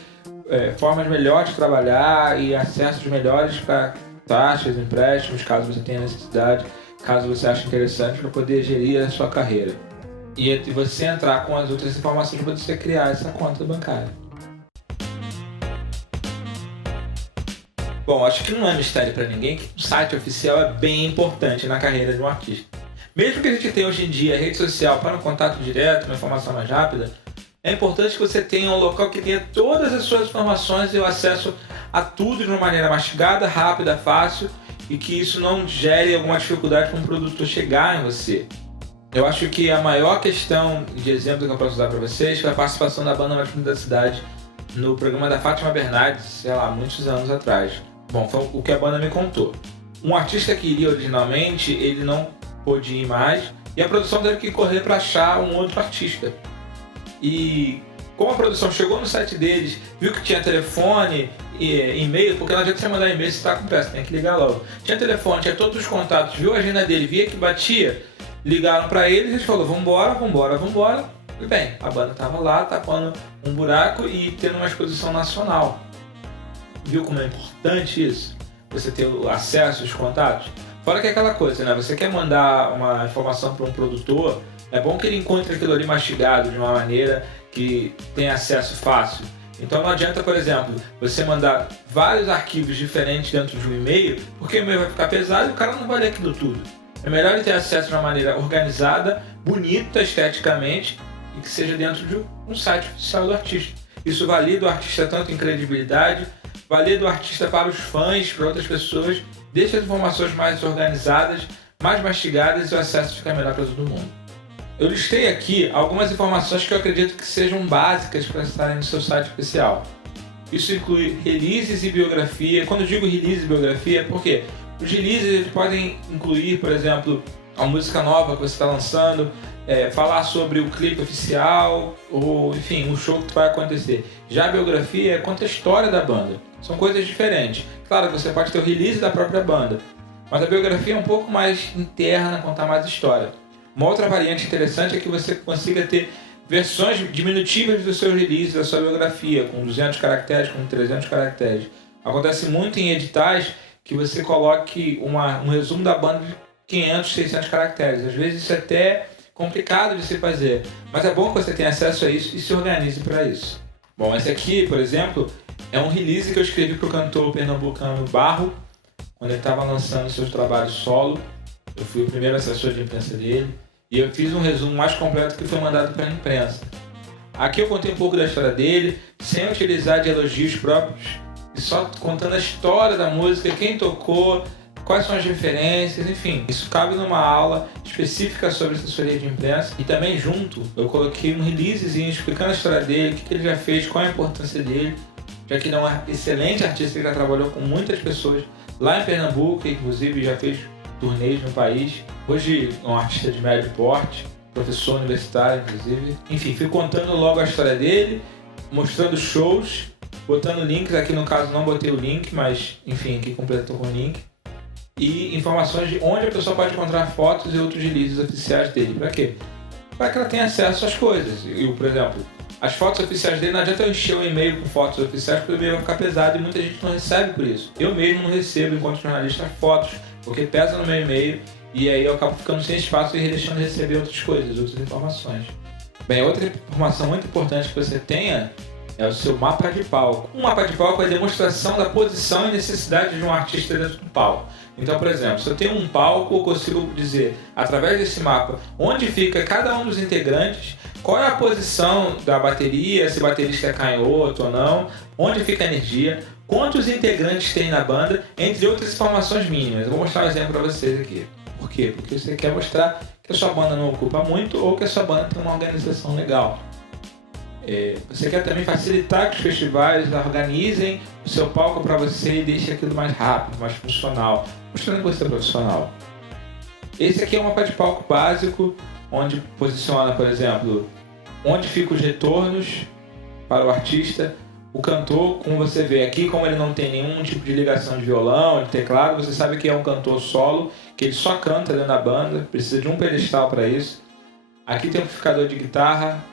formas melhores de trabalhar e acessos melhores para taxas, empréstimos, caso você tenha necessidade, caso você ache interessante, para poder gerir a sua carreira. E você entrar com as outras informações para você criar essa conta bancária. Bom, acho que não é mistério para ninguém que o site oficial é bem importante na carreira de um artista. Mesmo que a gente tenha hoje em dia rede social para um contato direto, uma informação mais rápida, é importante que você tenha um local que tenha todas as suas informações e o acesso a tudo de uma maneira mastigada, rápida, fácil, e que isso não gere alguma dificuldade para um produtor chegar em você. Eu acho que a maior questão de exemplo que eu posso dar para vocês foi a participação da banda Mais Bonita da Cidade no programa da Fátima Bernardes, sei lá, muitos anos atrás. Bom, foi o que a banda me contou. Um artista que iria originalmente, ele não pôde ir mais, e a produção teve que correr para achar um outro artista. E como a produção chegou no site deles, viu que tinha telefone e e-mail, porque não adianta você mandar e-mail se está com pressa, tem que ligar logo. Tinha telefone, tinha todos os contatos, viu a agenda dele, via que batia, ligaram para ele e eles falaram, vambora. E bem, a banda estava lá, tapando um buraco e tendo uma exposição nacional. Viu como é importante isso? Você ter o acesso, os contatos? Fora que é aquela coisa, né? Você quer mandar uma informação para um produtor, é bom que ele encontre aquilo ali mastigado de uma maneira que tenha acesso fácil. Então não adianta, por exemplo, você mandar vários arquivos diferentes dentro de um e-mail, porque o e-mail vai ficar pesado e o cara não vai ler aquilo tudo. É melhor ele ter acesso de uma maneira organizada, bonita esteticamente e que seja dentro de um site oficial do artista. Isso valida o artista tanto em credibilidade, valida o artista para os fãs, para outras pessoas, deixa as informações mais organizadas, mais mastigadas e o acesso fica melhor para todo mundo. Eu listei aqui algumas informações que eu acredito que sejam básicas para estarem no seu site oficial. Isso inclui releases e biografia. Quando eu digo release e biografia, por quê? Os releases podem incluir, por exemplo, a música nova que você está lançando, falar sobre o clipe oficial, ou enfim, um show que vai acontecer. Já a biografia conta a história da banda. São coisas diferentes. Claro que você pode ter o release da própria banda, mas a biografia é um pouco mais interna, contar mais história. Uma outra variante interessante é que você consiga ter versões diminutivas do seu release, da sua biografia, com 200 caracteres, com 300 caracteres. Acontece muito em editais que você coloque um resumo da banda de 500, 600 caracteres. Às vezes isso é até complicado de se fazer, mas é bom que você tenha acesso a isso e se organize para isso. Bom, esse aqui, por exemplo, é um release que eu escrevi para o cantor pernambucano Barro, quando ele estava lançando seus trabalhos solo. Eu fui o primeiro assessor de imprensa dele e eu fiz um resumo mais completo que foi mandado para a imprensa. Aqui eu contei um pouco da história dele, sem utilizar de elogios próprios, e só contando a história da música, quem tocou, quais são as referências, enfim. Isso cabe numa aula específica sobre assessoria de imprensa. E também junto eu coloquei um releasezinho explicando a história dele, o que ele já fez, qual a importância dele, já que ele é um excelente artista que já trabalhou com muitas pessoas lá em Pernambuco, inclusive já fez turnês no país. Hoje é um artista de médio porte, professor universitário inclusive. Enfim, fui contando logo a história dele, mostrando shows, botando links. Aqui no caso não botei o link, mas enfim, aqui completou com o link. E informações de onde a pessoa pode encontrar fotos e outros releases oficiais dele. Para quê? Para que ela tenha acesso às coisas. Eu, por exemplo, as fotos oficiais dele, não adianta eu encher o e-mail com fotos oficiais, porque o e-mail vai ficar pesado e muita gente não recebe por isso. Eu mesmo não recebo, enquanto jornalista, fotos, porque pesa no meu e-mail e aí eu acabo ficando sem espaço e deixando de receber outras coisas, outras informações. Bem, outra informação muito importante que você tenha é o seu mapa de palco. Um mapa de palco é a demonstração da posição e necessidade de um artista dentro do palco. Então, por exemplo, se eu tenho um palco, eu consigo dizer, através desse mapa, onde fica cada um dos integrantes, qual é a posição da bateria, se o baterista é canhoto ou não, onde fica a energia, quantos integrantes tem na banda, entre outras informações mínimas. Eu vou mostrar um exemplo para vocês aqui. Por quê? Porque você quer mostrar que a sua banda não ocupa muito ou que a sua banda tem uma organização legal. Você quer também facilitar que os festivais organizem o seu palco para você e deixe aquilo mais rápido, mais funcional, mostrando que você é profissional. Esse aqui é um mapa de palco básico, onde posiciona, por exemplo, onde ficam os retornos para o artista. O cantor, como você vê aqui, como ele não tem nenhum tipo de ligação de violão, de teclado, você sabe que é um cantor solo, que ele só canta dentro da banda, precisa de um pedestal para isso. Aqui tem um amplificador de guitarra,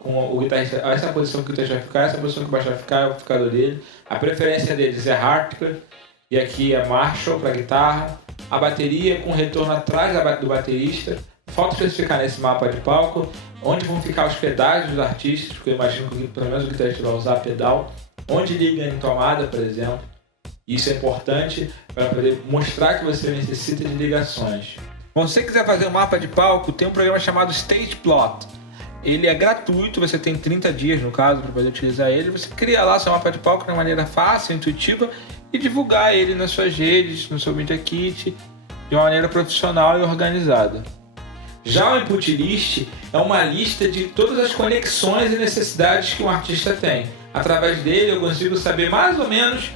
com o guitarrista, essa é a posição que o guitarrista vai ficar, essa é a posição que o baixo vai ficar, é o amplificador dele. A preferência deles é Hartker, e aqui é Marshall para guitarra. A bateria com retorno atrás do baterista. Falta especificar nesse mapa de palco onde vão ficar os pedais dos artistas, porque eu imagino que pelo menos o guitarrista vai usar pedal. Onde liga em tomada, por exemplo. Isso é importante para poder mostrar que você necessita de ligações. Bom, se você quiser fazer um mapa de palco, tem um programa chamado Stage Plot. Ele é gratuito, você tem 30 dias no caso para poder utilizar ele. Você cria lá seu mapa de palco de uma maneira fácil, intuitiva e divulgar ele nas suas redes, no seu Media Kit, de uma maneira profissional e organizada. Já o Input List é uma lista de todas as conexões e necessidades que um artista tem. Através dele eu consigo saber mais ou menos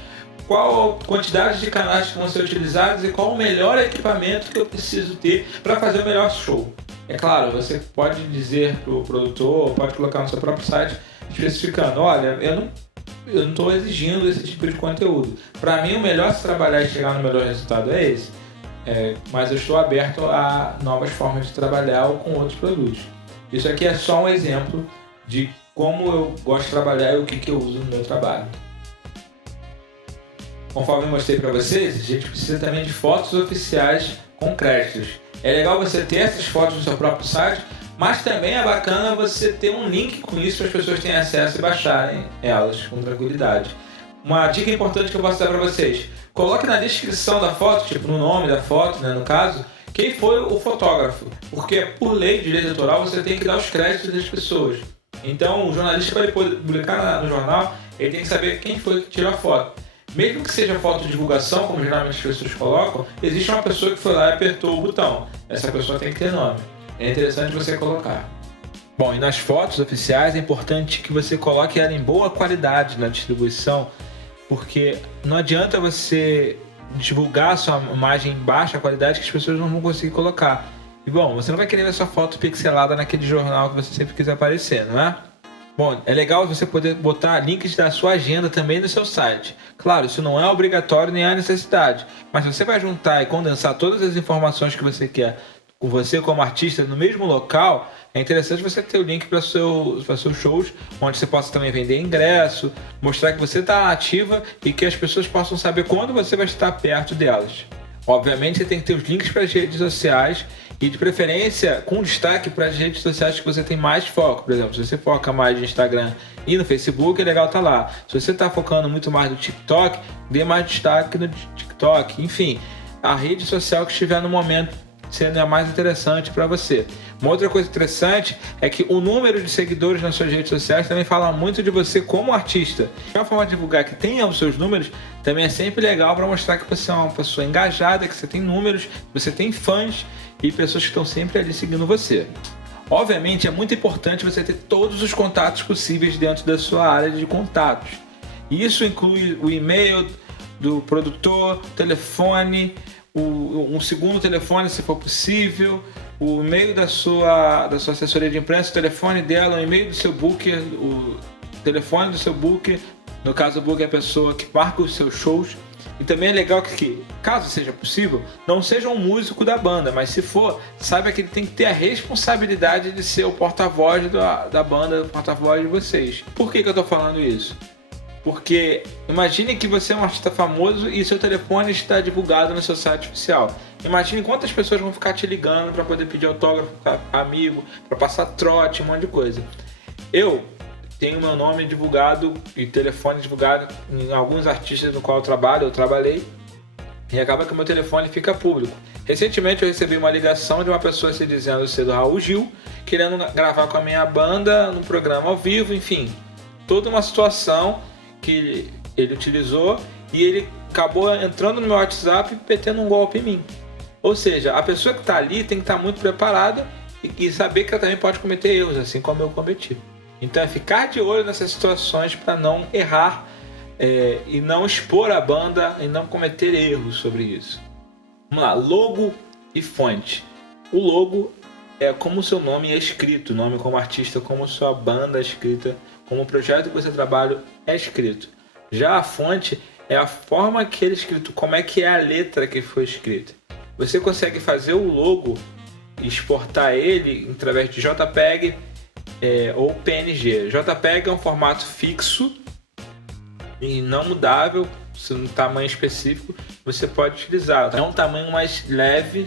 qual a quantidade de canais que vão ser utilizados e qual o melhor equipamento que eu preciso ter para fazer o melhor show. É claro, você pode dizer para o produtor, pode colocar no seu próprio site, especificando, olha, eu não estou exigindo esse tipo de conteúdo. Para mim, o melhor se trabalhar e chegar no melhor resultado é esse. Mas eu estou aberto a novas formas de trabalhar ou com outros produtos. Isso aqui é só um exemplo de como eu gosto de trabalhar e o que eu uso no meu trabalho. conforme eu mostrei para vocês, a gente precisa também de fotos oficiais com créditos. É legal você ter essas fotos no seu próprio site, mas também é bacana você ter um link com isso para as pessoas terem acesso e baixarem elas com tranquilidade. Uma dica importante que eu posso dar para vocês: coloque na descrição da foto, tipo no nome da foto, né, no caso, quem foi o fotógrafo, porque por lei de direito autoral você tem que dar os créditos das pessoas. Então o jornalista, para ele poder publicar no jornal, ele tem que saber quem foi que tirou a foto. Mesmo que seja foto de divulgação, como geralmente as pessoas colocam, existe uma pessoa que foi lá e apertou o botão. Essa pessoa tem que ter nome. É interessante você colocar. Bom, e nas fotos oficiais é importante que você coloque ela em boa qualidade na distribuição, porque não adianta você divulgar a sua imagem em baixa qualidade que as pessoas não vão conseguir colocar. E bom, você não vai querer ver sua foto pixelada naquele jornal que você sempre quiser aparecer, não é? Bom, é legal você poder botar links da sua agenda também no seu site. Claro, isso não é obrigatório nem há necessidade, mas você vai juntar e condensar todas as informações que você quer com você como artista no mesmo local. É interessante você ter o link para seus shows, onde você possa também vender ingresso, mostrar que você está ativa e que as pessoas possam saber quando você vai estar perto delas. Obviamente você tem que ter os links para as redes sociais e de preferência com destaque para as redes sociais que você tem mais foco. Por exemplo, se você foca mais no Instagram e no Facebook, é legal estar lá. Se você está focando muito mais no TikTok, dê mais destaque no TikTok. Enfim, a rede social que estiver no momento sendo a mais interessante para você. Uma outra coisa interessante é que o número de seguidores nas suas redes sociais também fala muito de você como artista. Uma forma de divulgar que tenha os seus números também é sempre legal para mostrar que você é uma pessoa engajada, que você tem números, que você tem fãs e pessoas que estão sempre ali seguindo você. Obviamente é muito importante você ter todos os contatos possíveis dentro da sua área de contatos. Isso inclui o e-mail do produtor, telefone, um segundo telefone se for possível, o e-mail da sua assessoria de imprensa, o telefone dela, o e-mail do seu booker, o telefone do seu booker, no caso o booker é a pessoa que marca os seus shows. E também é legal que, caso seja possível, não seja um músico da banda, mas se for, saiba que ele tem que ter a responsabilidade de ser o porta-voz da banda, o porta-voz de vocês. Por que eu estou falando isso? Porque imagine que você é um artista famoso e seu telefone está divulgado no seu site oficial. Imagine quantas pessoas vão ficar te ligando para poder pedir autógrafo para amigo, para passar trote, um monte de coisa. Eu tenho meu nome divulgado e telefone divulgado em alguns artistas no qual eu trabalhei, e acaba que o meu telefone fica público. Recentemente eu recebi uma ligação de uma pessoa se dizendo ser do Raul Gil, querendo gravar com a minha banda no programa ao vivo, enfim, toda uma situação que ele utilizou e ele acabou entrando no meu WhatsApp e metendo um golpe em mim. Ou seja, a pessoa que está ali tem que estar muito preparada e saber que ela também pode cometer erros, assim como eu cometi. Então é ficar de olho nessas situações para não errar e não expor a banda e não cometer erros sobre isso. Vamos lá, logo e fonte. O logo é como o seu nome é escrito, o nome como artista, como sua banda é escrita, como o projeto que você trabalha é escrito. Já a fonte é a forma que ele é escrito, como é que é a letra que foi escrita. Você consegue fazer o logo e exportar ele através de JPEG ou PNG. JPEG é um formato fixo e não mudável, um tamanho específico você pode utilizar. É um tamanho mais leve,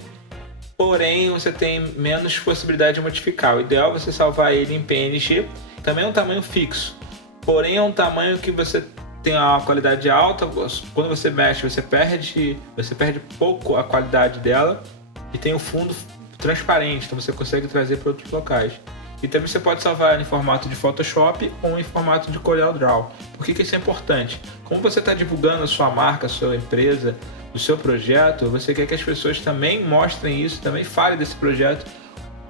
porém você tem menos possibilidade de modificar. O ideal é você salvar ele em PNG. Também é um tamanho fixo, porém é um tamanho que você tem uma qualidade alta. Quando você mexe, você perde pouco a qualidade dela, e tem o fundo transparente, então você consegue trazer para outros locais. E também você pode salvar ela em formato de Photoshop ou em formato de CorelDRAW. Por que isso é importante? Como você está divulgando a sua marca, a sua empresa, o seu projeto, você quer que as pessoas também mostrem isso, também falem desse projeto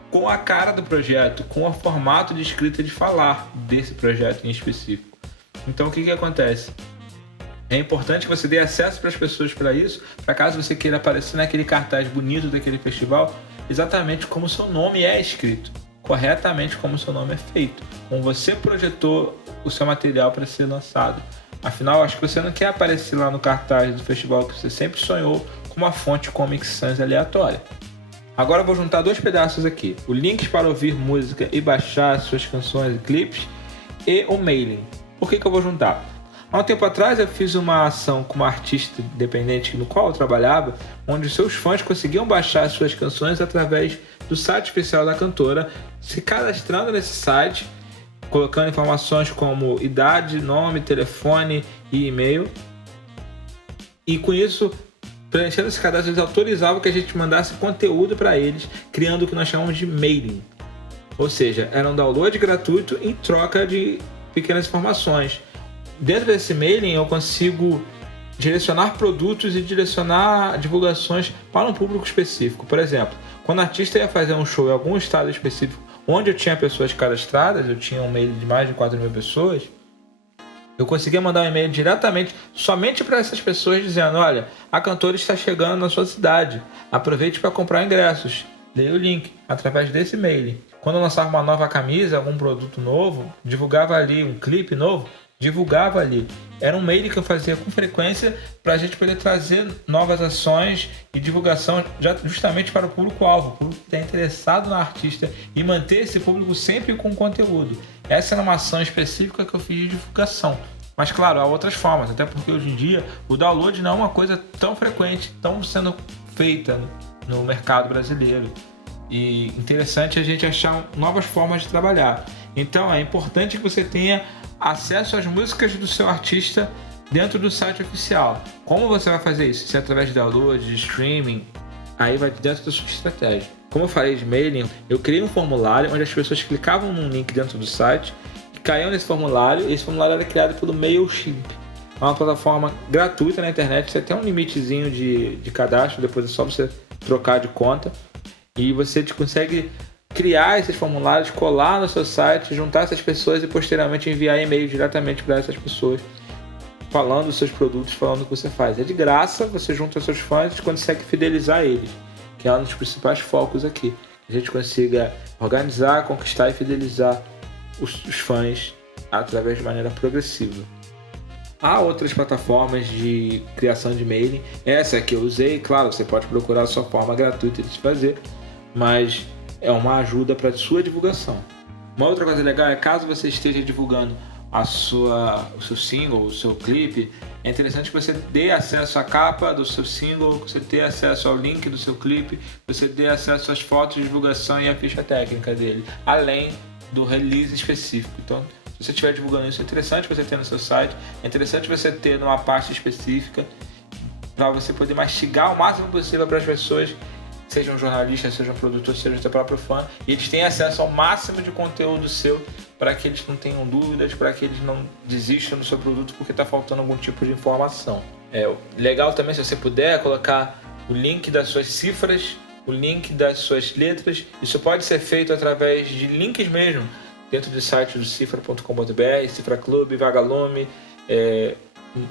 com a cara do projeto, com o formato de escrita de falar desse projeto em específico. Então o que acontece? É importante que você dê acesso para as pessoas para isso, para caso você queira aparecer naquele cartaz bonito daquele festival, exatamente como o seu nome é escrito, corretamente como o seu nome é feito, como você projetou o seu material para ser lançado. Afinal, acho que você não quer aparecer lá no cartaz do festival que você sempre sonhou com uma fonte Comic Sans aleatória. Agora eu vou juntar dois pedaços aqui: o link para ouvir música e baixar suas canções e clipes, e o mailing. Por que eu vou juntar? Há um tempo atrás eu fiz uma ação com uma artista independente no qual eu trabalhava, onde os seus fãs conseguiam baixar suas canções através do site oficial da cantora, se cadastrando nesse site, colocando informações como idade, nome, telefone e e-mail. E com isso, preenchendo esse cadastro, eles autorizavam que a gente mandasse conteúdo para eles, criando o que nós chamamos de mailing. Ou seja, era um download gratuito em troca de pequenas informações. Dentro desse mailing eu consigo direcionar produtos e direcionar divulgações para um público específico. Por exemplo, quando o artista ia fazer um show em algum estado específico onde eu tinha pessoas cadastradas, eu tinha um mail de mais de 4.000 pessoas, eu conseguia mandar um e-mail diretamente somente para essas pessoas dizendo: olha, a cantora está chegando na sua cidade, aproveite para comprar ingressos, leia o link através desse e-mail. Quando eu lançava uma nova camisa, algum produto novo, divulgava ali um clipe novo, divulgava ali. Era um mail que eu fazia com frequência para a gente poder trazer novas ações e divulgação justamente para o público-alvo, o público que está interessado na artista, e manter esse público sempre com conteúdo. Essa era uma ação específica que eu fiz de divulgação. Mas claro, há outras formas, até porque hoje em dia o download não é uma coisa tão frequente, tão sendo feita no mercado brasileiro. E interessante a gente achar novas formas de trabalhar. Então é importante que você tenha acesso às músicas do seu artista dentro do site oficial. Como você vai fazer isso? Se é através de download, de streaming, aí vai dentro da sua estratégia. Como eu falei de mailing, eu criei um formulário onde as pessoas clicavam num link dentro do site e caíam nesse formulário, e esse formulário era criado pelo MailChimp. É uma plataforma gratuita na internet, você tem um limitezinho de cadastro, depois é só você trocar de conta, e você consegue criar esses formulários, colar no seu site, juntar essas pessoas e posteriormente enviar e-mail diretamente para essas pessoas, falando dos seus produtos, falando o que você faz. É de graça, você junta seus fãs e consegue fidelizar eles, que é um dos principais focos aqui. A gente consiga organizar, conquistar e fidelizar os fãs através de maneira progressiva. Há outras plataformas de criação de mailing. Essa que eu usei, claro, você pode procurar a sua forma gratuita de fazer, mas é uma ajuda para a sua divulgação. Uma outra coisa legal é, caso você esteja divulgando o seu single, o seu clipe, é interessante que você dê acesso à capa do seu single, que você dê acesso ao link do seu clipe, que você dê acesso às fotos de divulgação e à ficha técnica dele, além do release específico. Então, se você estiver divulgando isso, é interessante você ter no seu site, é interessante você ter numa pasta específica, para você poder mastigar o máximo possível para as pessoas, sejam jornalistas, sejam produtores, sejam seu próprio fã, e eles têm acesso ao máximo de conteúdo seu, para que eles não tenham dúvidas, para que eles não desistam do seu produto porque está faltando algum tipo de informação. É legal também, se você puder, colocar o link das suas cifras, o link das suas letras. Isso pode ser feito através de links mesmo, dentro do site do cifra.com.br, Cifra Clube, Vagalume,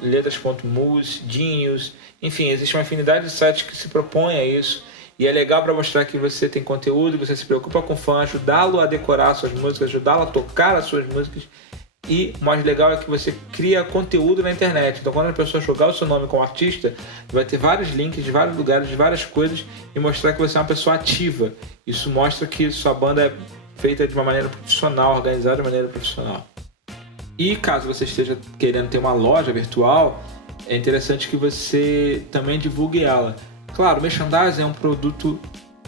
letras.mus, Dinhos, enfim, existe uma infinidade de sites que se propõem a isso. E é legal para mostrar que você tem conteúdo, você se preocupa com o fã, ajudá-lo a decorar suas músicas, ajudá-lo a tocar as suas músicas. E o mais legal é que você cria conteúdo na internet. Então, quando a pessoa jogar o seu nome como artista, vai ter vários links de vários lugares, de várias coisas, e mostrar que você é uma pessoa ativa. Isso mostra que sua banda é feita de uma maneira profissional, organizada de maneira profissional. E caso você esteja querendo ter uma loja virtual, é interessante que você também divulgue ela. Claro, o merchandising é um produto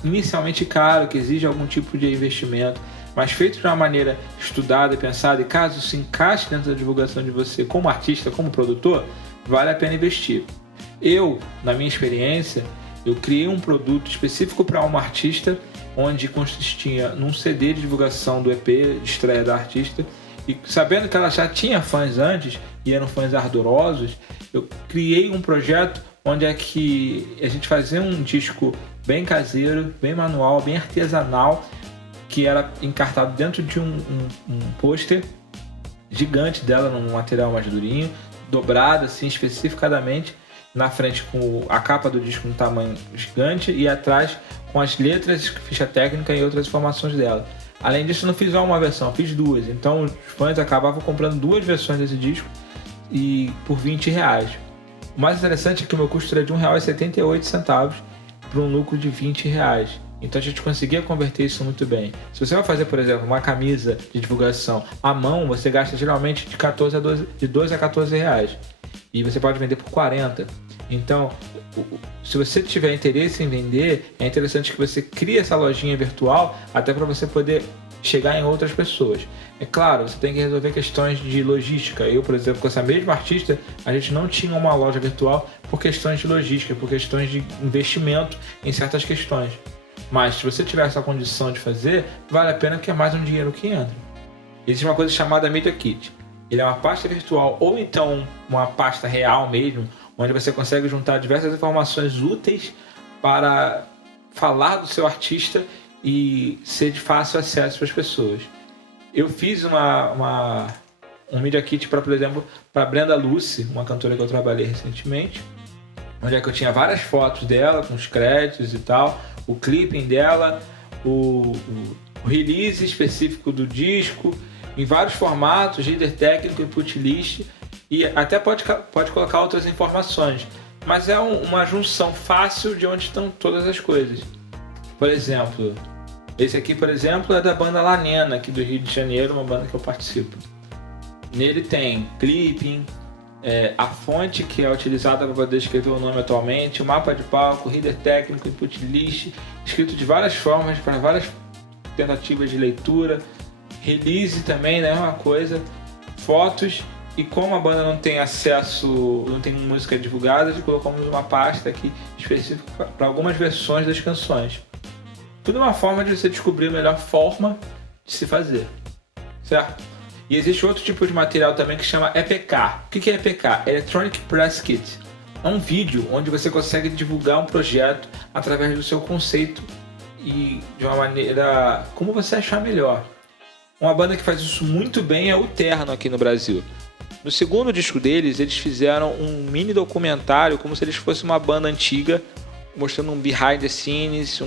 inicialmente caro, que exige algum tipo de investimento, mas feito de uma maneira estudada e pensada, e caso se encaixe dentro da divulgação de você como artista, como produtor, vale a pena investir. Eu, na minha experiência, eu criei um produto específico para uma artista, onde consistia num CD de divulgação do EP de estreia da artista, e sabendo que ela já tinha fãs antes, e eram fãs ardorosos, eu criei um projeto onde é que a gente fazia um disco bem caseiro, bem manual, bem artesanal, que era encartado dentro de um pôster gigante dela, num material mais durinho, dobrado assim especificadamente, na frente com a capa do disco num tamanho gigante e atrás com as letras, ficha técnica e outras informações dela. Além disso, eu não fiz só uma versão, fiz duas. Então os fãs acabavam comprando duas versões desse disco e por R$20. O mais interessante é que o meu custo era de R$1,78 para um lucro de R$20. Então a gente conseguia converter isso muito bem. Se você vai fazer, por exemplo, uma camisa de divulgação à mão, você gasta geralmente de 12 a 14 reais. E você pode vender por 40. Então, se você tiver interesse em vender, é interessante que você crie essa lojinha virtual até para você poder chegar em outras pessoas. É claro, você tem que resolver questões de logística. Eu, por exemplo, com essa mesma artista, a gente não tinha uma loja virtual por questões de logística, por questões de investimento em certas questões. Mas se você tiver essa condição de fazer, vale a pena porque é mais um dinheiro que entra. Existe uma coisa chamada Media Kit. Ele é uma pasta virtual ou então uma pasta real mesmo, onde você consegue juntar diversas informações úteis para falar do seu artista e ser de fácil acesso para as pessoas. Eu fiz um Media Kit para, por exemplo, para Brenda Lucy, uma cantora que eu trabalhei recentemente, onde é que eu tinha várias fotos dela com os créditos e tal, o clipping dela, o release específico do disco, em vários formatos, líder técnico, input list, e até pode colocar outras informações, mas é uma junção fácil de onde estão todas as coisas. Por exemplo, esse aqui, por exemplo, é da banda La Nena, aqui do Rio de Janeiro, uma banda que eu participo. Nele tem clipping, a fonte que é utilizada para poder escrever o nome atualmente, o mapa de palco, reader técnico, input list, escrito de várias formas para várias tentativas de leitura, release também, né, uma coisa, fotos, e como a banda não tem acesso, não tem música divulgada, colocamos uma pasta aqui específica para algumas versões das canções. Tudo uma forma de você descobrir a melhor forma de se fazer, certo? E existe outro tipo de material também que chama EPK. O que é EPK? Electronic Press Kit. É um vídeo onde você consegue divulgar um projeto através do seu conceito e de uma maneira como você achar melhor. Uma banda que faz isso muito bem é o Terno aqui no Brasil. No segundo disco deles, eles fizeram um mini documentário como se eles fossem uma banda antiga, mostrando um behind the scenes,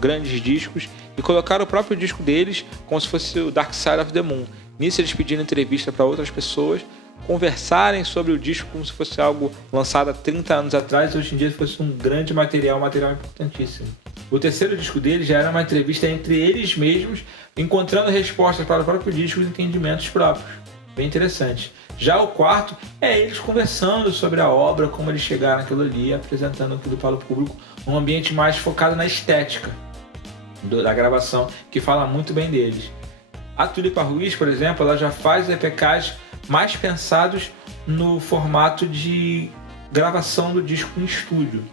grandes discos, e colocaram o próprio disco deles como se fosse o Dark Side of the Moon. Nisso eles pediram entrevista para outras pessoas, conversarem sobre o disco como se fosse algo lançado há 30 anos atrás, e hoje em dia fosse um grande material importantíssimo. O terceiro disco deles já era uma entrevista entre eles mesmos, encontrando respostas para o próprio disco e entendimentos próprios. Bem interessante. Já o quarto é eles conversando sobre a obra, como eles chegaram naquilo ali, apresentando aquilo para o público, um ambiente mais focado na estética da gravação, que fala muito bem deles. A Tulipa Ruiz, por exemplo, ela já faz EPKs mais pensados no formato de gravação do disco em estúdio.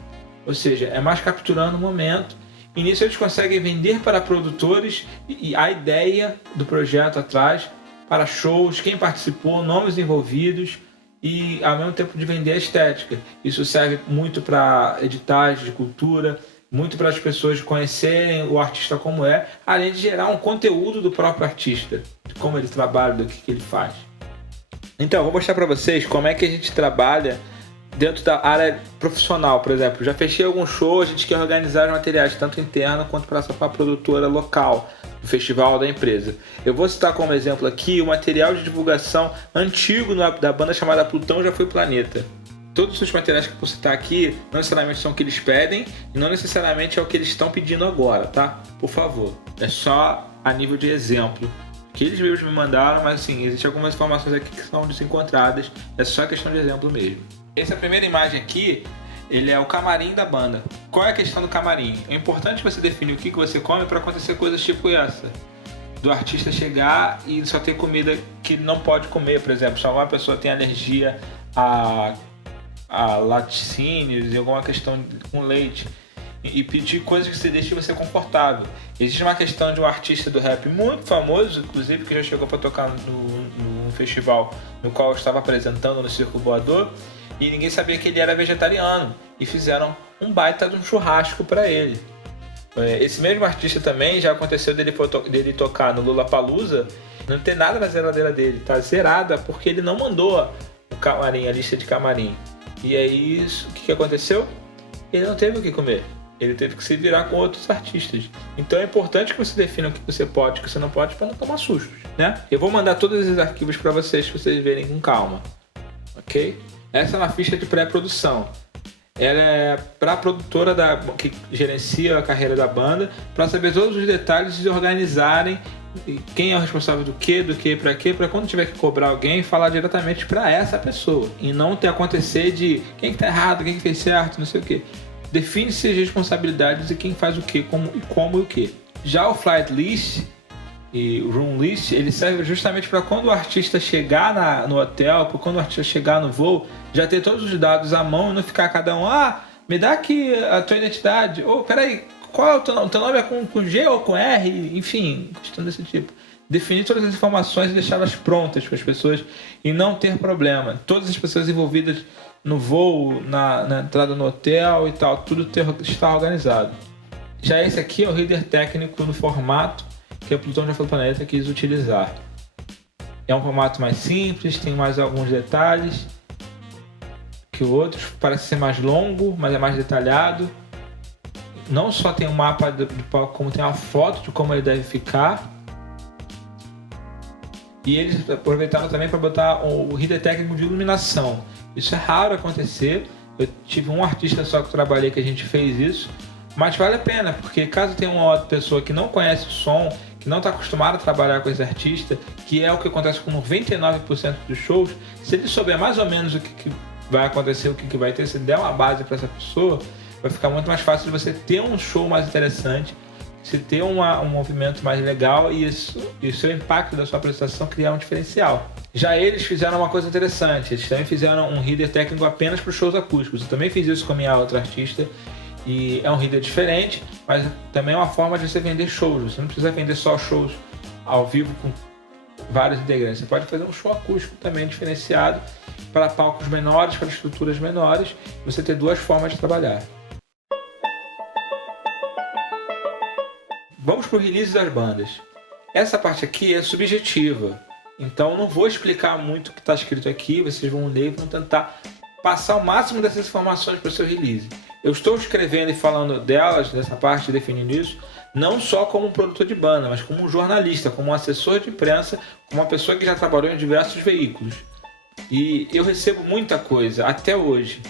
Ou seja, é mais capturando o momento. E nisso eles conseguem vender para produtores e a ideia do projeto atrás, para shows, quem participou, nomes envolvidos e ao mesmo tempo de vender a estética. Isso serve muito para editais de cultura, muito para as pessoas conhecerem o artista como é, além de gerar um conteúdo do próprio artista, de como ele trabalha, do que ele faz. Então, eu vou mostrar para vocês como é que a gente trabalha dentro da área profissional. Por exemplo, já fechei algum show, a gente quer organizar os materiais, tanto interno quanto para a produtora local, do festival da empresa. Eu vou citar como exemplo aqui o material de divulgação antigo da banda chamada Plutão Já Foi Planeta. Todos os materiais que eu vou citar aqui não necessariamente são o que eles pedem e não necessariamente é o que eles estão pedindo agora, tá? Por favor, é só a nível de exemplo que eles mesmos me mandaram, mas assim, existem algumas informações aqui que são desencontradas, é só questão de exemplo mesmo. Essa primeira imagem aqui, ele é o camarim da banda. Qual é a questão do camarim? É importante você definir o que você come para acontecer coisas tipo essa. Do artista chegar e só ter comida que ele não pode comer, por exemplo. Se alguma pessoa tem alergia a laticínios e alguma questão com leite. E pedir coisas que deixem você confortável. Existe uma questão de um artista do rap muito famoso, inclusive, que já chegou para tocar no festival no qual eu estava apresentando no Circo Voador, e ninguém sabia que ele era vegetariano, e fizeram um baita de um churrasco para ele. Esse mesmo artista também já aconteceu dele tocar no Lollapalooza, não tem nada na geladeira dele, tá zerada porque ele não mandou o camarim, a lista de camarim. E aí, o que aconteceu? Ele não teve o que comer. Ele teve que se virar com outros artistas. Então é importante que você defina o que você pode e o que você não pode para não tomar sustos, né? Eu vou mandar todos esses arquivos para vocês verem com calma, ok? Essa é uma ficha de pré-produção. Ela é para a produtora que gerencia a carreira da banda, para saber todos os detalhes e organizarem quem é o responsável do que, para quando tiver que cobrar alguém, falar diretamente para essa pessoa. E não ter acontecer de quem que tá errado, quem que fez certo, não sei o que. Define-se as responsabilidades e quem faz o que, como e o que. Já o Flight List e o Room List, ele serve justamente para quando o artista chegar no hotel, para quando o artista chegar no voo, já ter todos os dados à mão e não ficar cada um, me dá aqui a tua identidade, peraí, qual é o teu nome? Teu nome é com G ou com R? Enfim, questão desse tipo. Definir todas as informações e deixá-las prontas para as pessoas e não ter problema. Todas as pessoas envolvidas no voo, na entrada no hotel e tal, tudo está organizado. Já esse aqui é o reader técnico no formato que a Plutão Já Foi Planeta quis utilizar. É um formato mais simples, tem mais alguns detalhes que o outro, parece ser mais longo, mas é mais detalhado. Não só tem um mapa do palco, como tem uma foto de como ele deve ficar. E eles aproveitaram também para botar o reader técnico de iluminação. Isso é raro acontecer. Eu tive um artista só que eu trabalhei que a gente fez isso. Mas vale a pena, porque caso tenha uma outra pessoa que não conhece o som, que não está acostumada a trabalhar com esse artista, que é o que acontece com 99% dos shows, se ele souber mais ou menos o que vai acontecer, o que vai ter, se der uma base para essa pessoa, vai ficar muito mais fácil de você ter um show mais interessante, se ter um movimento mais legal e o seu impacto da sua apresentação criar um diferencial. Já eles fizeram uma coisa interessante, eles também fizeram um reader técnico apenas para os shows acústicos. Eu também fiz isso com a minha outra artista, e é um reader diferente, mas também é uma forma de você vender shows. Você não precisa vender só shows ao vivo com vários integrantes. Você pode fazer um show acústico também diferenciado para palcos menores, para estruturas menores. Você ter duas formas de trabalhar. Vamos para o release das bandas. Essa parte aqui é subjetiva, então não vou explicar muito o que está escrito aqui. Vocês vão ler e vão tentar passar o máximo dessas informações para o seu release. Eu estou escrevendo e falando delas, dessa parte, definindo isso, não só como um produtor de banda, mas como um jornalista, como um assessor de imprensa, como uma pessoa que já trabalhou em diversos veículos. E eu recebo muita coisa, até hoje.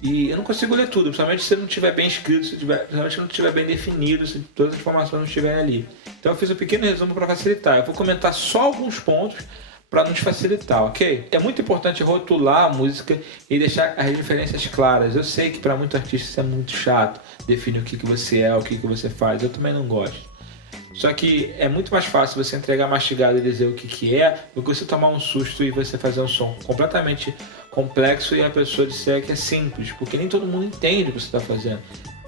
E eu não consigo ler tudo, principalmente se não estiver bem escrito, principalmente se não estiver bem definido, se todas as informações não estiverem ali. Então eu fiz um pequeno resumo para facilitar. Eu vou comentar só alguns pontos para nos facilitar, ok? É muito importante rotular a música e deixar as referências claras. Eu sei que para muito artista isso é muito chato, definir o que você é, o que você faz. Eu também não gosto. Só que é muito mais fácil você entregar mastigado e dizer o que é, do que você tomar um susto e você fazer um som completamente complexo e a pessoa disser que é simples, porque nem todo mundo entende o que você está fazendo.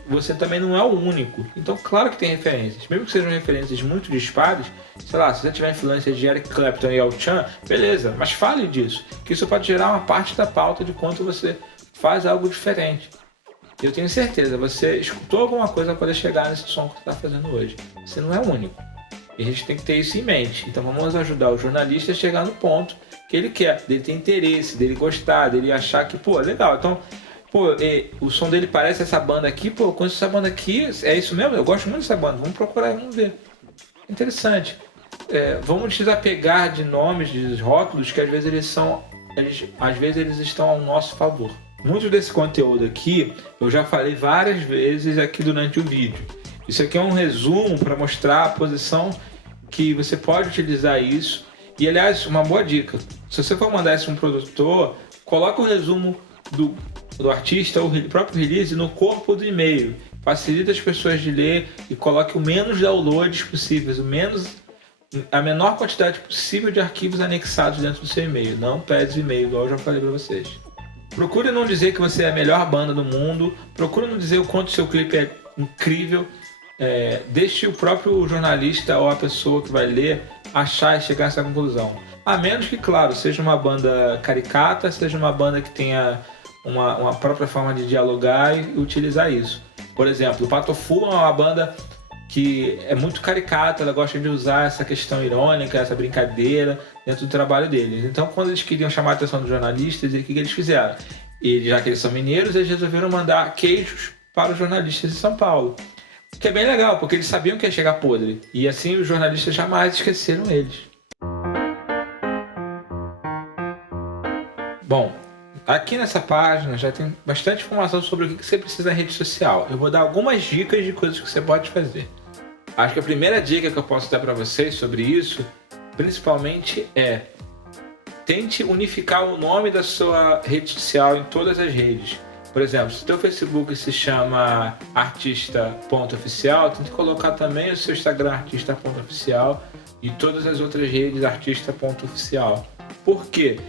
Você também não é o único. Então, claro que tem referências. Mesmo que sejam referências muito dispares, sei lá, se você tiver influência de Eric Clapton e El Chan, beleza, mas fale disso, que isso pode gerar uma parte da pauta de quanto você faz algo diferente. Eu tenho certeza, você escutou alguma coisa para poder chegar nesse som que você está fazendo hoje. Você não é o único. E a gente tem que ter isso em mente. Então vamos ajudar o jornalista a chegar no ponto que ele quer, dele ter interesse, dele gostar, dele achar que, legal, então... o som dele parece essa banda aqui, eu conheço essa banda aqui, é isso mesmo? Eu gosto muito dessa banda, vamos procurar e vamos ver. Interessante. Vamos desapegar de nomes, de rótulos que às vezes eles estão ao nosso favor. Muito desse conteúdo aqui, eu já falei várias vezes aqui durante o vídeo. Isso aqui é um resumo para mostrar a posição que você pode utilizar isso. E aliás, uma boa dica, se você for mandar isso para um produtor, coloca o resumo do artista, o próprio release, no corpo do e-mail. Facilita as pessoas de ler e coloque o menos downloads possíveis, a menor quantidade possível de arquivos anexados dentro do seu e-mail. Não pede o e-mail, igual eu já falei para vocês. Procure não dizer que você é a melhor banda do mundo, procure não dizer o quanto seu clipe é incrível. Deixe o próprio jornalista ou a pessoa que vai ler achar e chegar a essa conclusão. A menos que, claro, seja uma banda caricata, seja uma banda que tenha uma própria forma de dialogar e utilizar isso. Por exemplo, o Patofu é uma banda que é muito caricata, ela gosta de usar essa questão irônica, essa brincadeira dentro do trabalho deles. Então, quando eles queriam chamar a atenção dos jornalistas, o que eles fizeram? Já que eles são mineiros, eles resolveram mandar queijos para os jornalistas de São Paulo. Que é bem legal, porque eles sabiam que ia chegar podre. E assim os jornalistas jamais esqueceram eles. Bom, Aqui nessa página já tem bastante informação sobre o que você precisa na rede social. Eu vou dar algumas dicas de coisas que você pode fazer. Acho que a primeira dica que eu posso dar para vocês sobre isso, principalmente, é tente unificar o nome da sua rede social em todas as redes. Por exemplo, se o teu Facebook se chama artista.oficial, tente colocar também o seu Instagram artista.oficial e todas as outras redes artista.oficial. Por quê?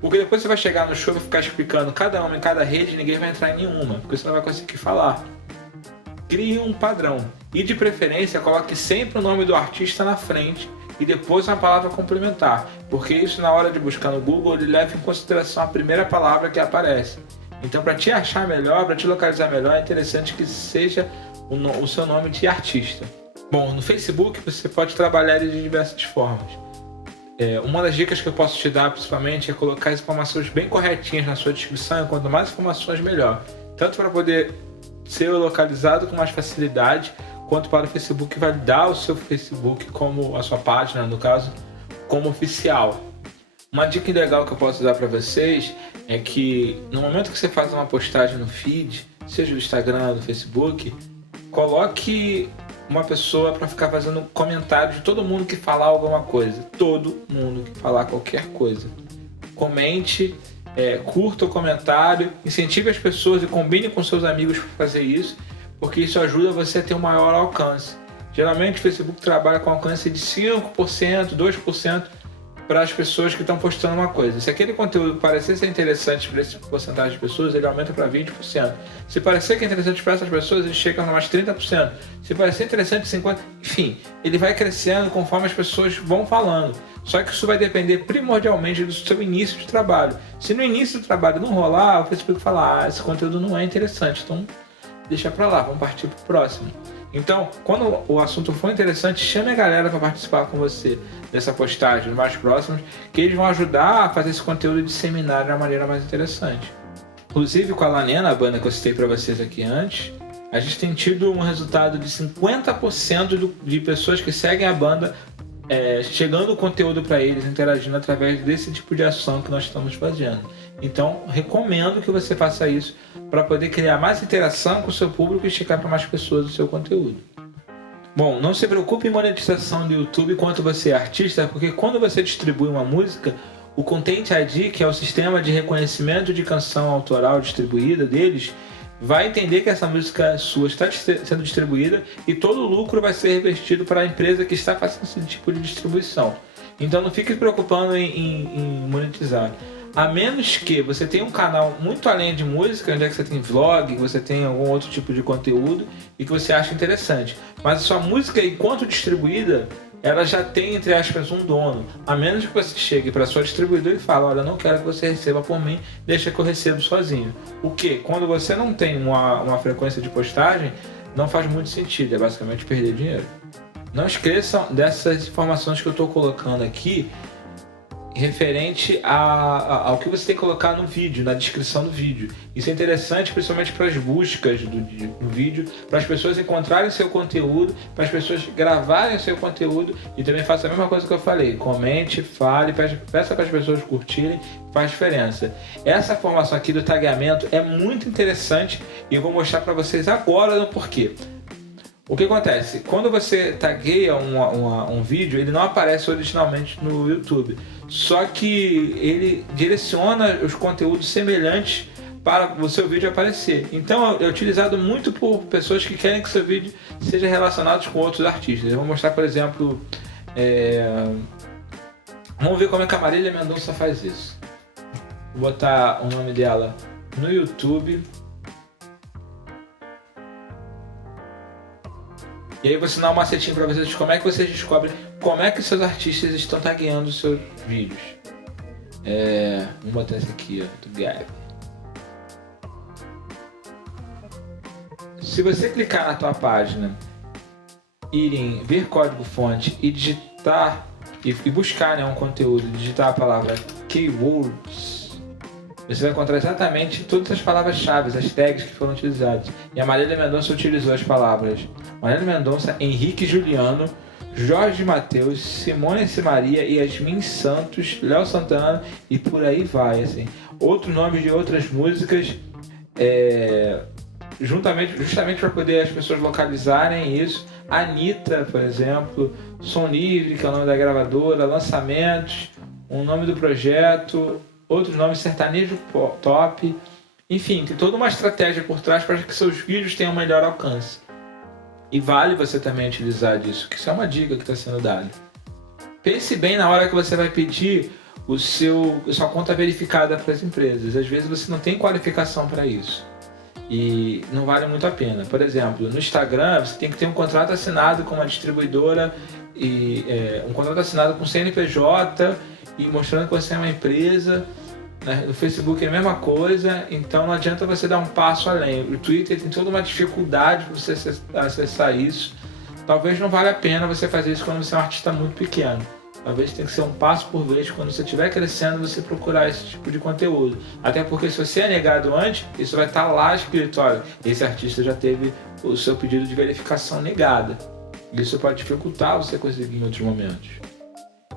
Porque depois você vai chegar no show e vai ficar explicando cada uma em cada rede e ninguém vai entrar em nenhuma, porque você não vai conseguir falar. Crie um padrão e, de preferência, coloque sempre o nome do artista na frente e depois uma palavra complementar, porque isso, na hora de buscar no Google, ele leva em consideração a primeira palavra que aparece. Então, para te achar melhor, para te localizar melhor, é interessante que seja o seu nome de artista. Bom, no Facebook você pode trabalhar ele de diversas formas. Uma das dicas que eu posso te dar, principalmente, é colocar as informações bem corretinhas na sua descrição, e quanto mais informações, melhor. Tanto para poder ser localizado com mais facilidade, quanto para o Facebook validar o seu Facebook como a sua página, no caso, como oficial. Uma dica legal que eu posso dar para vocês é que no momento que você faz uma postagem no feed, seja no Instagram, no Facebook, coloque uma pessoa para ficar fazendo comentário de todo mundo que falar alguma coisa. Todo mundo que falar qualquer coisa. Comente, curta o comentário, incentive as pessoas e combine com seus amigos para fazer isso, porque isso ajuda você a ter um maior alcance. Geralmente o Facebook trabalha com alcance de 5%, 2% para as pessoas que estão postando uma coisa. Se aquele conteúdo parecer ser interessante para esse porcentagem de pessoas, ele aumenta para 20%. Se parecer que é interessante para essas pessoas, ele chega a mais 30%. Se parecer interessante, 50%. Enfim, ele vai crescendo conforme as pessoas vão falando. Só que isso vai depender primordialmente do seu início de trabalho. Se no início do trabalho não rolar, o Facebook fala, esse conteúdo não é interessante, então deixa para lá, vamos partir para o próximo. Então, quando o assunto for interessante, chame a galera para participar com você dessa postagem, mais próximos, que eles vão ajudar a fazer esse conteúdo disseminar de uma maneira mais interessante. Inclusive, com a Lanena, a banda que eu citei para vocês aqui antes, a gente tem tido um resultado de 50% de pessoas que seguem a banda chegando o conteúdo para eles, interagindo através desse tipo de ação que nós estamos fazendo. Então, recomendo que você faça isso para poder criar mais interação com o seu público e chegar para mais pessoas o seu conteúdo. Bom, não se preocupe em monetização do YouTube enquanto você é artista, porque quando você distribui uma música, o Content ID, que é o sistema de reconhecimento de canção autoral distribuída deles, vai entender que essa música sua está sendo distribuída e todo o lucro vai ser revestido para a empresa que está fazendo esse tipo de distribuição. Então não fique se preocupando em monetizar. A menos que você tenha um canal muito além de música, onde é que você tem vlog, que você tem algum outro tipo de conteúdo e que você acha interessante. Mas a sua música, enquanto distribuída, ela já tem, entre aspas, um dono. A menos que você chegue para sua distribuidora e fale, olha, não quero que você receba por mim, deixa que eu recebo sozinho. O que? Quando você não tem uma frequência de postagem, não faz muito sentido, é basicamente perder dinheiro. Não esqueçam dessas informações que eu estou colocando aqui, referente ao que você tem que colocar no vídeo, na descrição do vídeo. Isso é interessante principalmente para as buscas do vídeo, para as pessoas encontrarem seu conteúdo, para as pessoas gravarem seu conteúdo e também faça a mesma coisa que eu falei, comente, fale, peça para as pessoas curtirem, faz diferença. Essa formação aqui do tagueamento é muito interessante e eu vou mostrar para vocês agora no porquê. O que acontece? Quando você tagueia um vídeo, ele não aparece originalmente no YouTube. Só que ele direciona os conteúdos semelhantes para o seu vídeo aparecer. Então é utilizado muito por pessoas que querem que seu vídeo seja relacionado com outros artistas. Eu vou mostrar, por exemplo, vamos ver como é que a Marília Mendonça faz isso. Vou botar o nome dela no YouTube. E aí eu vou ensinar um macetinho para vocês de como é que vocês descobrem como é que seus artistas estão tagueando os seus vídeos. Vamos botar esse aqui, ó, do Gabi. Se você clicar na tua página, ir em ver código-fonte e digitar e buscar um conteúdo, digitar a palavra keywords, você vai encontrar exatamente todas as palavras-chave, as tags que foram utilizadas. E a Marília Mendonça utilizou as palavras Marília Mendonça, Henrique Juliano, Jorge Mateus, Simone C. Maria, Yasmin Santos, Léo Santana e por aí vai, assim. outros nomes de outras músicas, justamente para poder as pessoas localizarem isso. Anitta, por exemplo, Som Livre, que é o nome da gravadora, lançamentos, o nome do projeto, outros nomes, sertanejo top, enfim, tem toda uma estratégia por trás para que seus vídeos tenham melhor alcance. E vale você também utilizar disso, que isso é uma dica que está sendo dada. Pense bem na hora que você vai pedir a sua conta verificada para as empresas. Às vezes você não tem qualificação para isso e não vale muito a pena. Por exemplo, no Instagram você tem que ter um contrato assinado com uma distribuidora e um contrato assinado com o CNPJ e mostrando que você é uma empresa. No Facebook é a mesma coisa, então não adianta você dar um passo além. O Twitter tem toda uma dificuldade para você acessar isso. Talvez não valha a pena você fazer isso quando você é um artista muito pequeno. Talvez tenha que ser um passo por vez. Quando você estiver crescendo, você procurar esse tipo de conteúdo. Até porque se você é negado antes, isso vai estar lá escrito: olha, esse artista já teve o seu pedido de verificação negada. Isso pode dificultar você conseguir em outros momentos.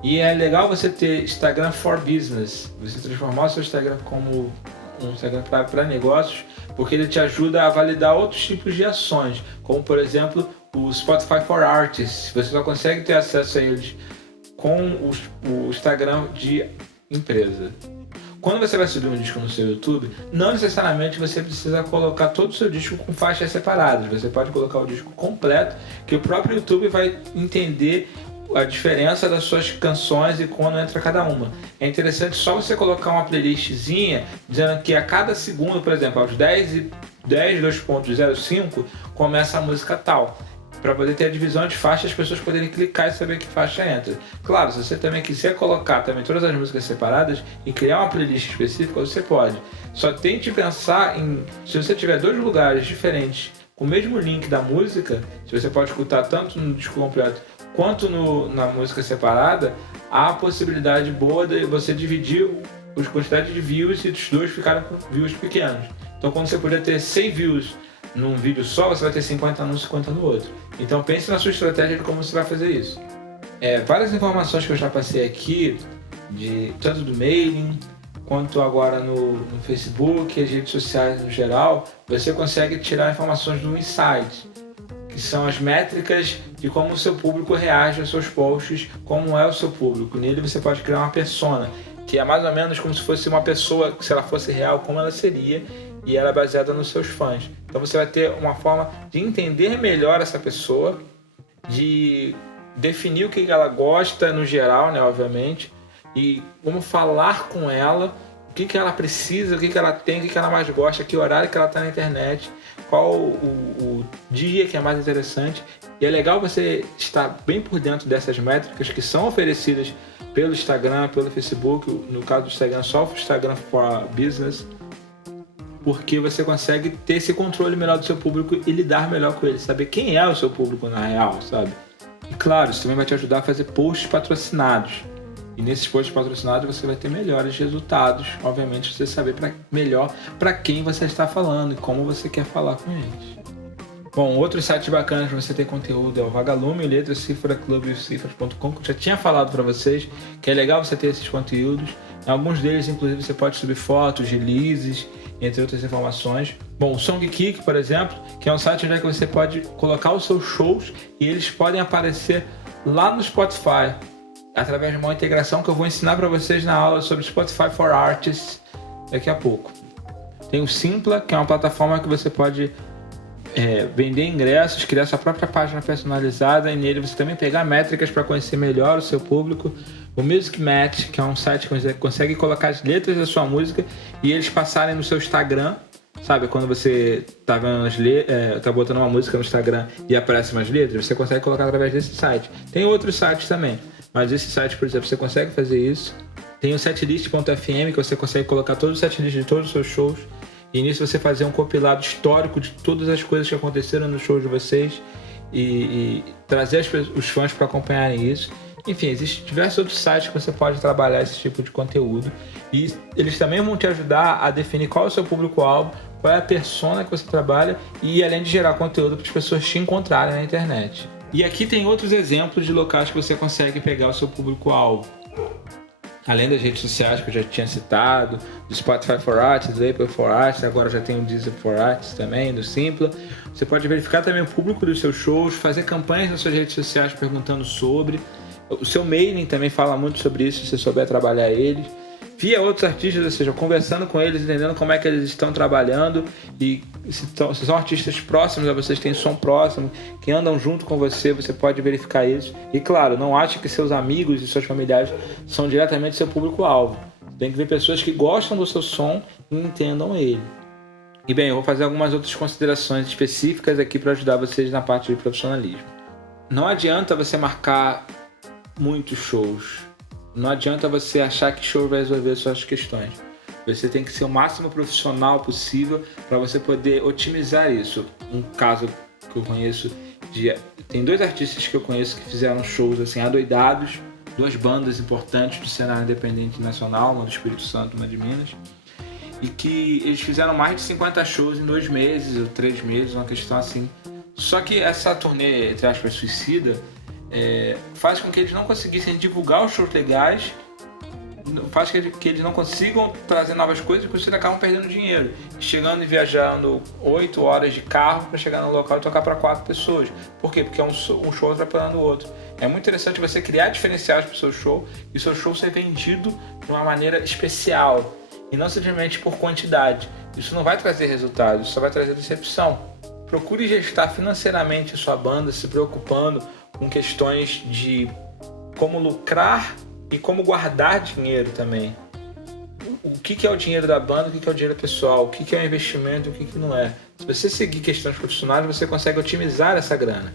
E é legal você ter Instagram for Business. Você transformar o seu Instagram como um Instagram para negócios, porque ele te ajuda a validar outros tipos de ações. Como, por exemplo, o Spotify for Artists. Você só consegue ter acesso a eles com o Instagram de empresa. Quando você vai subir um disco no seu YouTube, não necessariamente você precisa colocar todo o seu disco com faixas separadas. Você pode colocar o disco completo, que o próprio YouTube vai entender a diferença das suas canções e quando entra cada uma. É interessante só você colocar uma playlistzinha dizendo que a cada segundo, por exemplo, aos 2.05 começa a música tal. Para poder ter a divisão de faixas, as pessoas poderem clicar e saber que faixa entra. Claro, se você também quiser colocar também todas as músicas separadas e criar uma playlist específica, você pode. Só tente pensar em, se você tiver 2 lugares diferentes com o mesmo link da música, se você pode escutar tanto no disco completo quanto na música separada, há a possibilidade boa de você dividir a quantidade de views e os dois ficarem com views pequenos. Então, quando você puder ter 100 views num vídeo só, você vai ter 50 num, 50 no outro. Então pense na sua estratégia de como você vai fazer isso. Várias informações que eu já passei aqui, tanto do mailing, quanto agora no Facebook, as redes sociais no geral, você consegue tirar informações do insight, que são as métricas de como o seu público reage aos seus posts, como é o seu público. Nele você pode criar uma persona, que é mais ou menos como se fosse uma pessoa, se ela fosse real, como ela seria, e ela é baseada nos seus fãs. Então você vai ter uma forma de entender melhor essa pessoa, de definir o que ela gosta no geral, né, obviamente, e como falar com ela, o que ela precisa, o que ela tem, o que ela mais gosta, que horário que ela está na internet, qual o dia que é mais interessante. E é legal você estar bem por dentro dessas métricas que são oferecidas pelo Instagram, pelo Facebook, no caso do Instagram, só o Instagram for Business, porque você consegue ter esse controle melhor do seu público e lidar melhor com ele, saber quem é o seu público na real, sabe? E claro, isso também vai te ajudar a fazer posts patrocinados. E nesses posts patrocinados você vai ter melhores resultados, obviamente, você saber melhor para quem você está falando e como você quer falar com eles. Bom, outros sites bacanas para você ter conteúdo é o Vagalume, o Letras, Cifra Club e o Cifras.com, que eu já tinha falado para vocês, que é legal você ter esses conteúdos. Em alguns deles, inclusive, você pode subir fotos, releases, entre outras informações. Bom, o Songkick, por exemplo, que é um site onde você pode colocar os seus shows e eles podem aparecer lá no Spotify, através de uma integração que eu vou ensinar para vocês na aula sobre Spotify for Artists daqui a pouco. Tem o Simpla, que é uma plataforma que você pode vender ingressos, criar sua própria página personalizada e nele você também pegar métricas para conhecer melhor o seu público. O Music Match, que é um site que você consegue colocar as letras da sua música e eles passarem no seu Instagram, sabe? Quando você tá vendo tá botando uma música no Instagram e aparecem umas letras, você consegue colocar através desse site. Tem outros sites também, mas esse site, por exemplo, você consegue fazer isso. Tem o setlist.fm, que você consegue colocar todos os setlists de todos os seus shows e nisso você fazer um compilado histórico de todas as coisas que aconteceram no show de vocês e trazer os fãs para acompanharem isso. Enfim, existem diversos outros sites que você pode trabalhar esse tipo de conteúdo e eles também vão te ajudar a definir qual é o seu público-alvo, qual é a persona que você trabalha e além de gerar conteúdo para as pessoas te encontrarem na internet. E aqui tem outros exemplos de locais que você consegue pegar o seu público-alvo. além das redes sociais que eu já tinha citado, do Spotify for Artists, do Apple for Artists, agora já tem o Deezer for Artists também, do Simpla. Você pode verificar também o público dos seus shows, fazer campanhas nas suas redes sociais perguntando sobre. O seu mailing também fala muito sobre isso, se você souber trabalhar eles. Via outros artistas, ou seja, conversando com eles, entendendo como é que eles estão trabalhando e se são artistas próximos a vocês, têm som próximo, que andam junto com você, você pode verificar isso. E claro, não ache que seus amigos e seus familiares são diretamente seu público-alvo. Tem que ver pessoas que gostam do seu som e entendam ele. E bem, eu vou fazer algumas outras considerações específicas aqui para ajudar vocês na parte de profissionalismo. Não adianta você marcar muitos shows. Não adianta você achar que show vai resolver suas questões. Você tem que ser o máximo profissional possível para você poder otimizar isso. Um caso que eu conheço tem 2 artistas que eu conheço que fizeram shows assim adoidados, 2 bandas importantes do cenário independente nacional, uma do Espírito Santo, uma de Minas, e que eles fizeram mais de 50 shows em 2 meses ou 3 meses, uma questão assim. Só que essa turnê, entre aspas, suicida, faz com que eles não conseguissem divulgar os shows legais, faz que eles não consigam trazer novas coisas, porque eles acabam perdendo dinheiro, chegando e viajando 8 horas de carro para chegar no local e tocar para 4 pessoas. Por quê? Porque é um show atrapalhando o outro. É muito interessante você criar diferenciais para o seu show e o seu show ser vendido de uma maneira especial e não simplesmente por quantidade. Isso não vai trazer resultado, isso só vai trazer decepção. Procure gestar financeiramente a sua banda, se preocupando com questões de como lucrar e como guardar dinheiro também. O que é o dinheiro da banda, o que é o dinheiro pessoal, o que é o investimento e o que não é. Se você seguir questões profissionais, você consegue otimizar essa grana.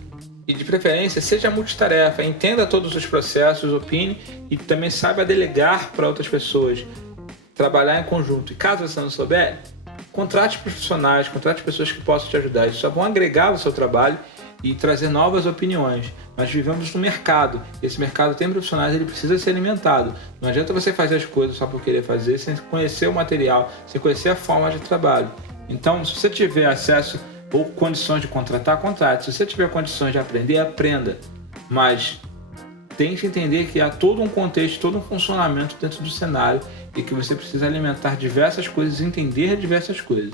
E de preferência, seja multitarefa, entenda todos os processos, opine e também saiba delegar para outras pessoas. Trabalhar em conjunto. E caso você não souber, contrate profissionais, contrate pessoas que possam te ajudar. Isso só vão agregar ao seu trabalho e trazer novas opiniões. Nós vivemos no mercado. Esse mercado tem profissionais, ele precisa ser alimentado. Não adianta você fazer as coisas só por querer fazer, sem conhecer o material, sem conhecer a forma de trabalho. Então, se você tiver acesso ou condições de contratar, contrate. Se você tiver condições de aprender, aprenda. Mas tente entender que há todo um contexto, todo um funcionamento dentro do cenário e que você precisa alimentar diversas coisas, entender diversas coisas.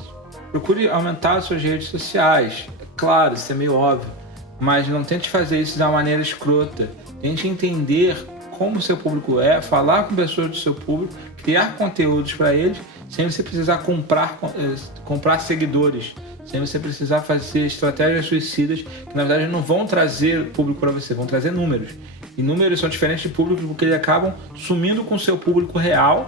Procure aumentar as suas redes sociais. Claro, isso é meio óbvio, mas não tente fazer isso de uma maneira escrota. Tente entender como o seu público é, falar com pessoas do seu público, criar conteúdos para eles, sem você precisar comprar seguidores, sem você precisar fazer estratégias suicidas que na verdade não vão trazer público para você, vão trazer números. E números são diferentes de público porque eles acabam sumindo com o seu público real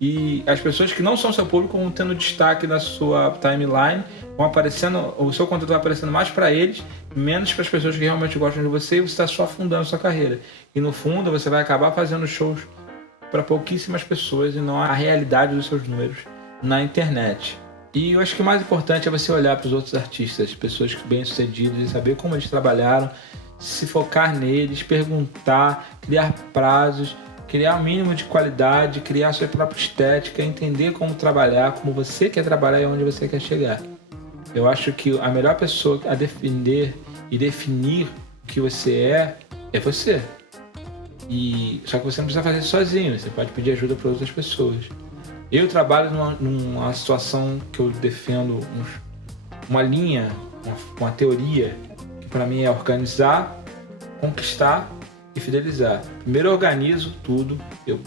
e as pessoas que não são seu público vão tendo destaque na sua timeline, vão aparecendo, o seu conteúdo vai aparecendo mais para eles, menos para as pessoas que realmente gostam de você, e você está só afundando a sua carreira. E no fundo você vai acabar fazendo shows para pouquíssimas pessoas e não a realidade dos seus números na internet. E eu acho que o mais importante é você olhar para os outros artistas, pessoas bem-sucedidas, e saber como eles trabalharam, se focar neles, perguntar, criar prazos, criar um mínimo de qualidade, criar sua própria estética, entender como trabalhar, como você quer trabalhar e onde você quer chegar. Eu acho que a melhor pessoa a defender e definir o que você é você. Só que você não precisa fazer isso sozinho, você pode pedir ajuda para outras pessoas. Eu trabalho numa situação que eu defendo uma linha, uma teoria, que para mim é organizar, conquistar e fidelizar. Primeiro eu organizo tudo, eu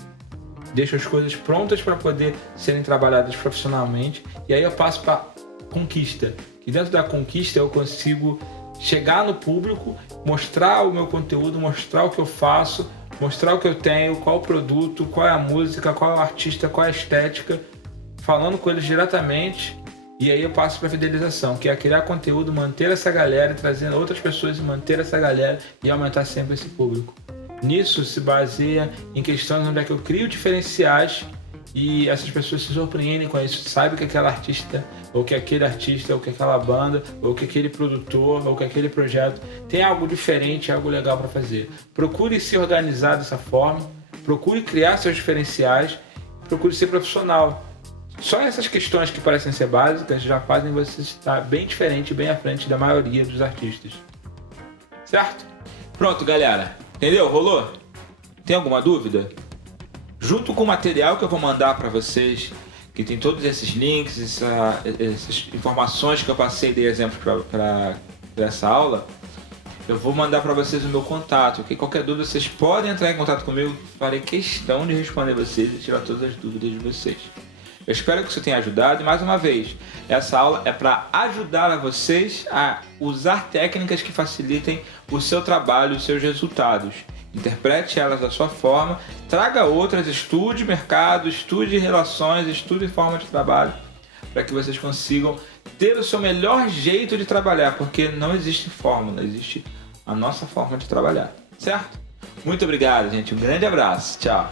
deixo as coisas prontas para poder serem trabalhadas profissionalmente, e aí eu passo para conquista. E dentro da conquista eu consigo chegar no público, mostrar o meu conteúdo, mostrar o que eu faço, mostrar o que eu tenho, qual o produto, qual é a música, qual é o artista, qual é a estética, falando com eles diretamente. E aí eu passo para a fidelização, que é criar conteúdo, manter essa galera, trazer outras pessoas e manter essa galera e aumentar sempre esse público. Nisso se baseia em questões onde é que eu crio diferenciais e essas pessoas se surpreendem com isso, sabem que aquela artista, ou que aquele artista, ou que aquela banda, ou que aquele produtor, ou que aquele projeto tem algo diferente, algo legal para fazer. Procure se organizar dessa forma, procure criar seus diferenciais, procure ser profissional. Só essas questões que parecem ser básicas já fazem você estar bem diferente, bem à frente da maioria dos artistas. Certo? Pronto, galera. Entendeu? Rolou? Tem alguma dúvida? junto com o material que eu vou mandar para vocês, que tem todos esses links, essas informações que eu passei de exemplo para essa aula, eu vou mandar para vocês o meu contato, que qualquer dúvida vocês podem entrar em contato comigo, farei questão de responder vocês e tirar todas as dúvidas de vocês. Eu espero que isso tenha ajudado e mais uma vez, essa aula é para ajudar a vocês a usar técnicas que facilitem o seu trabalho, os seus resultados. Interprete elas da sua forma, traga outras, estude mercado, estude relações, estude forma de trabalho, para que vocês consigam ter o seu melhor jeito de trabalhar, porque não existe fórmula, existe a nossa forma de trabalhar, certo? Muito obrigado, gente. Um grande abraço. Tchau.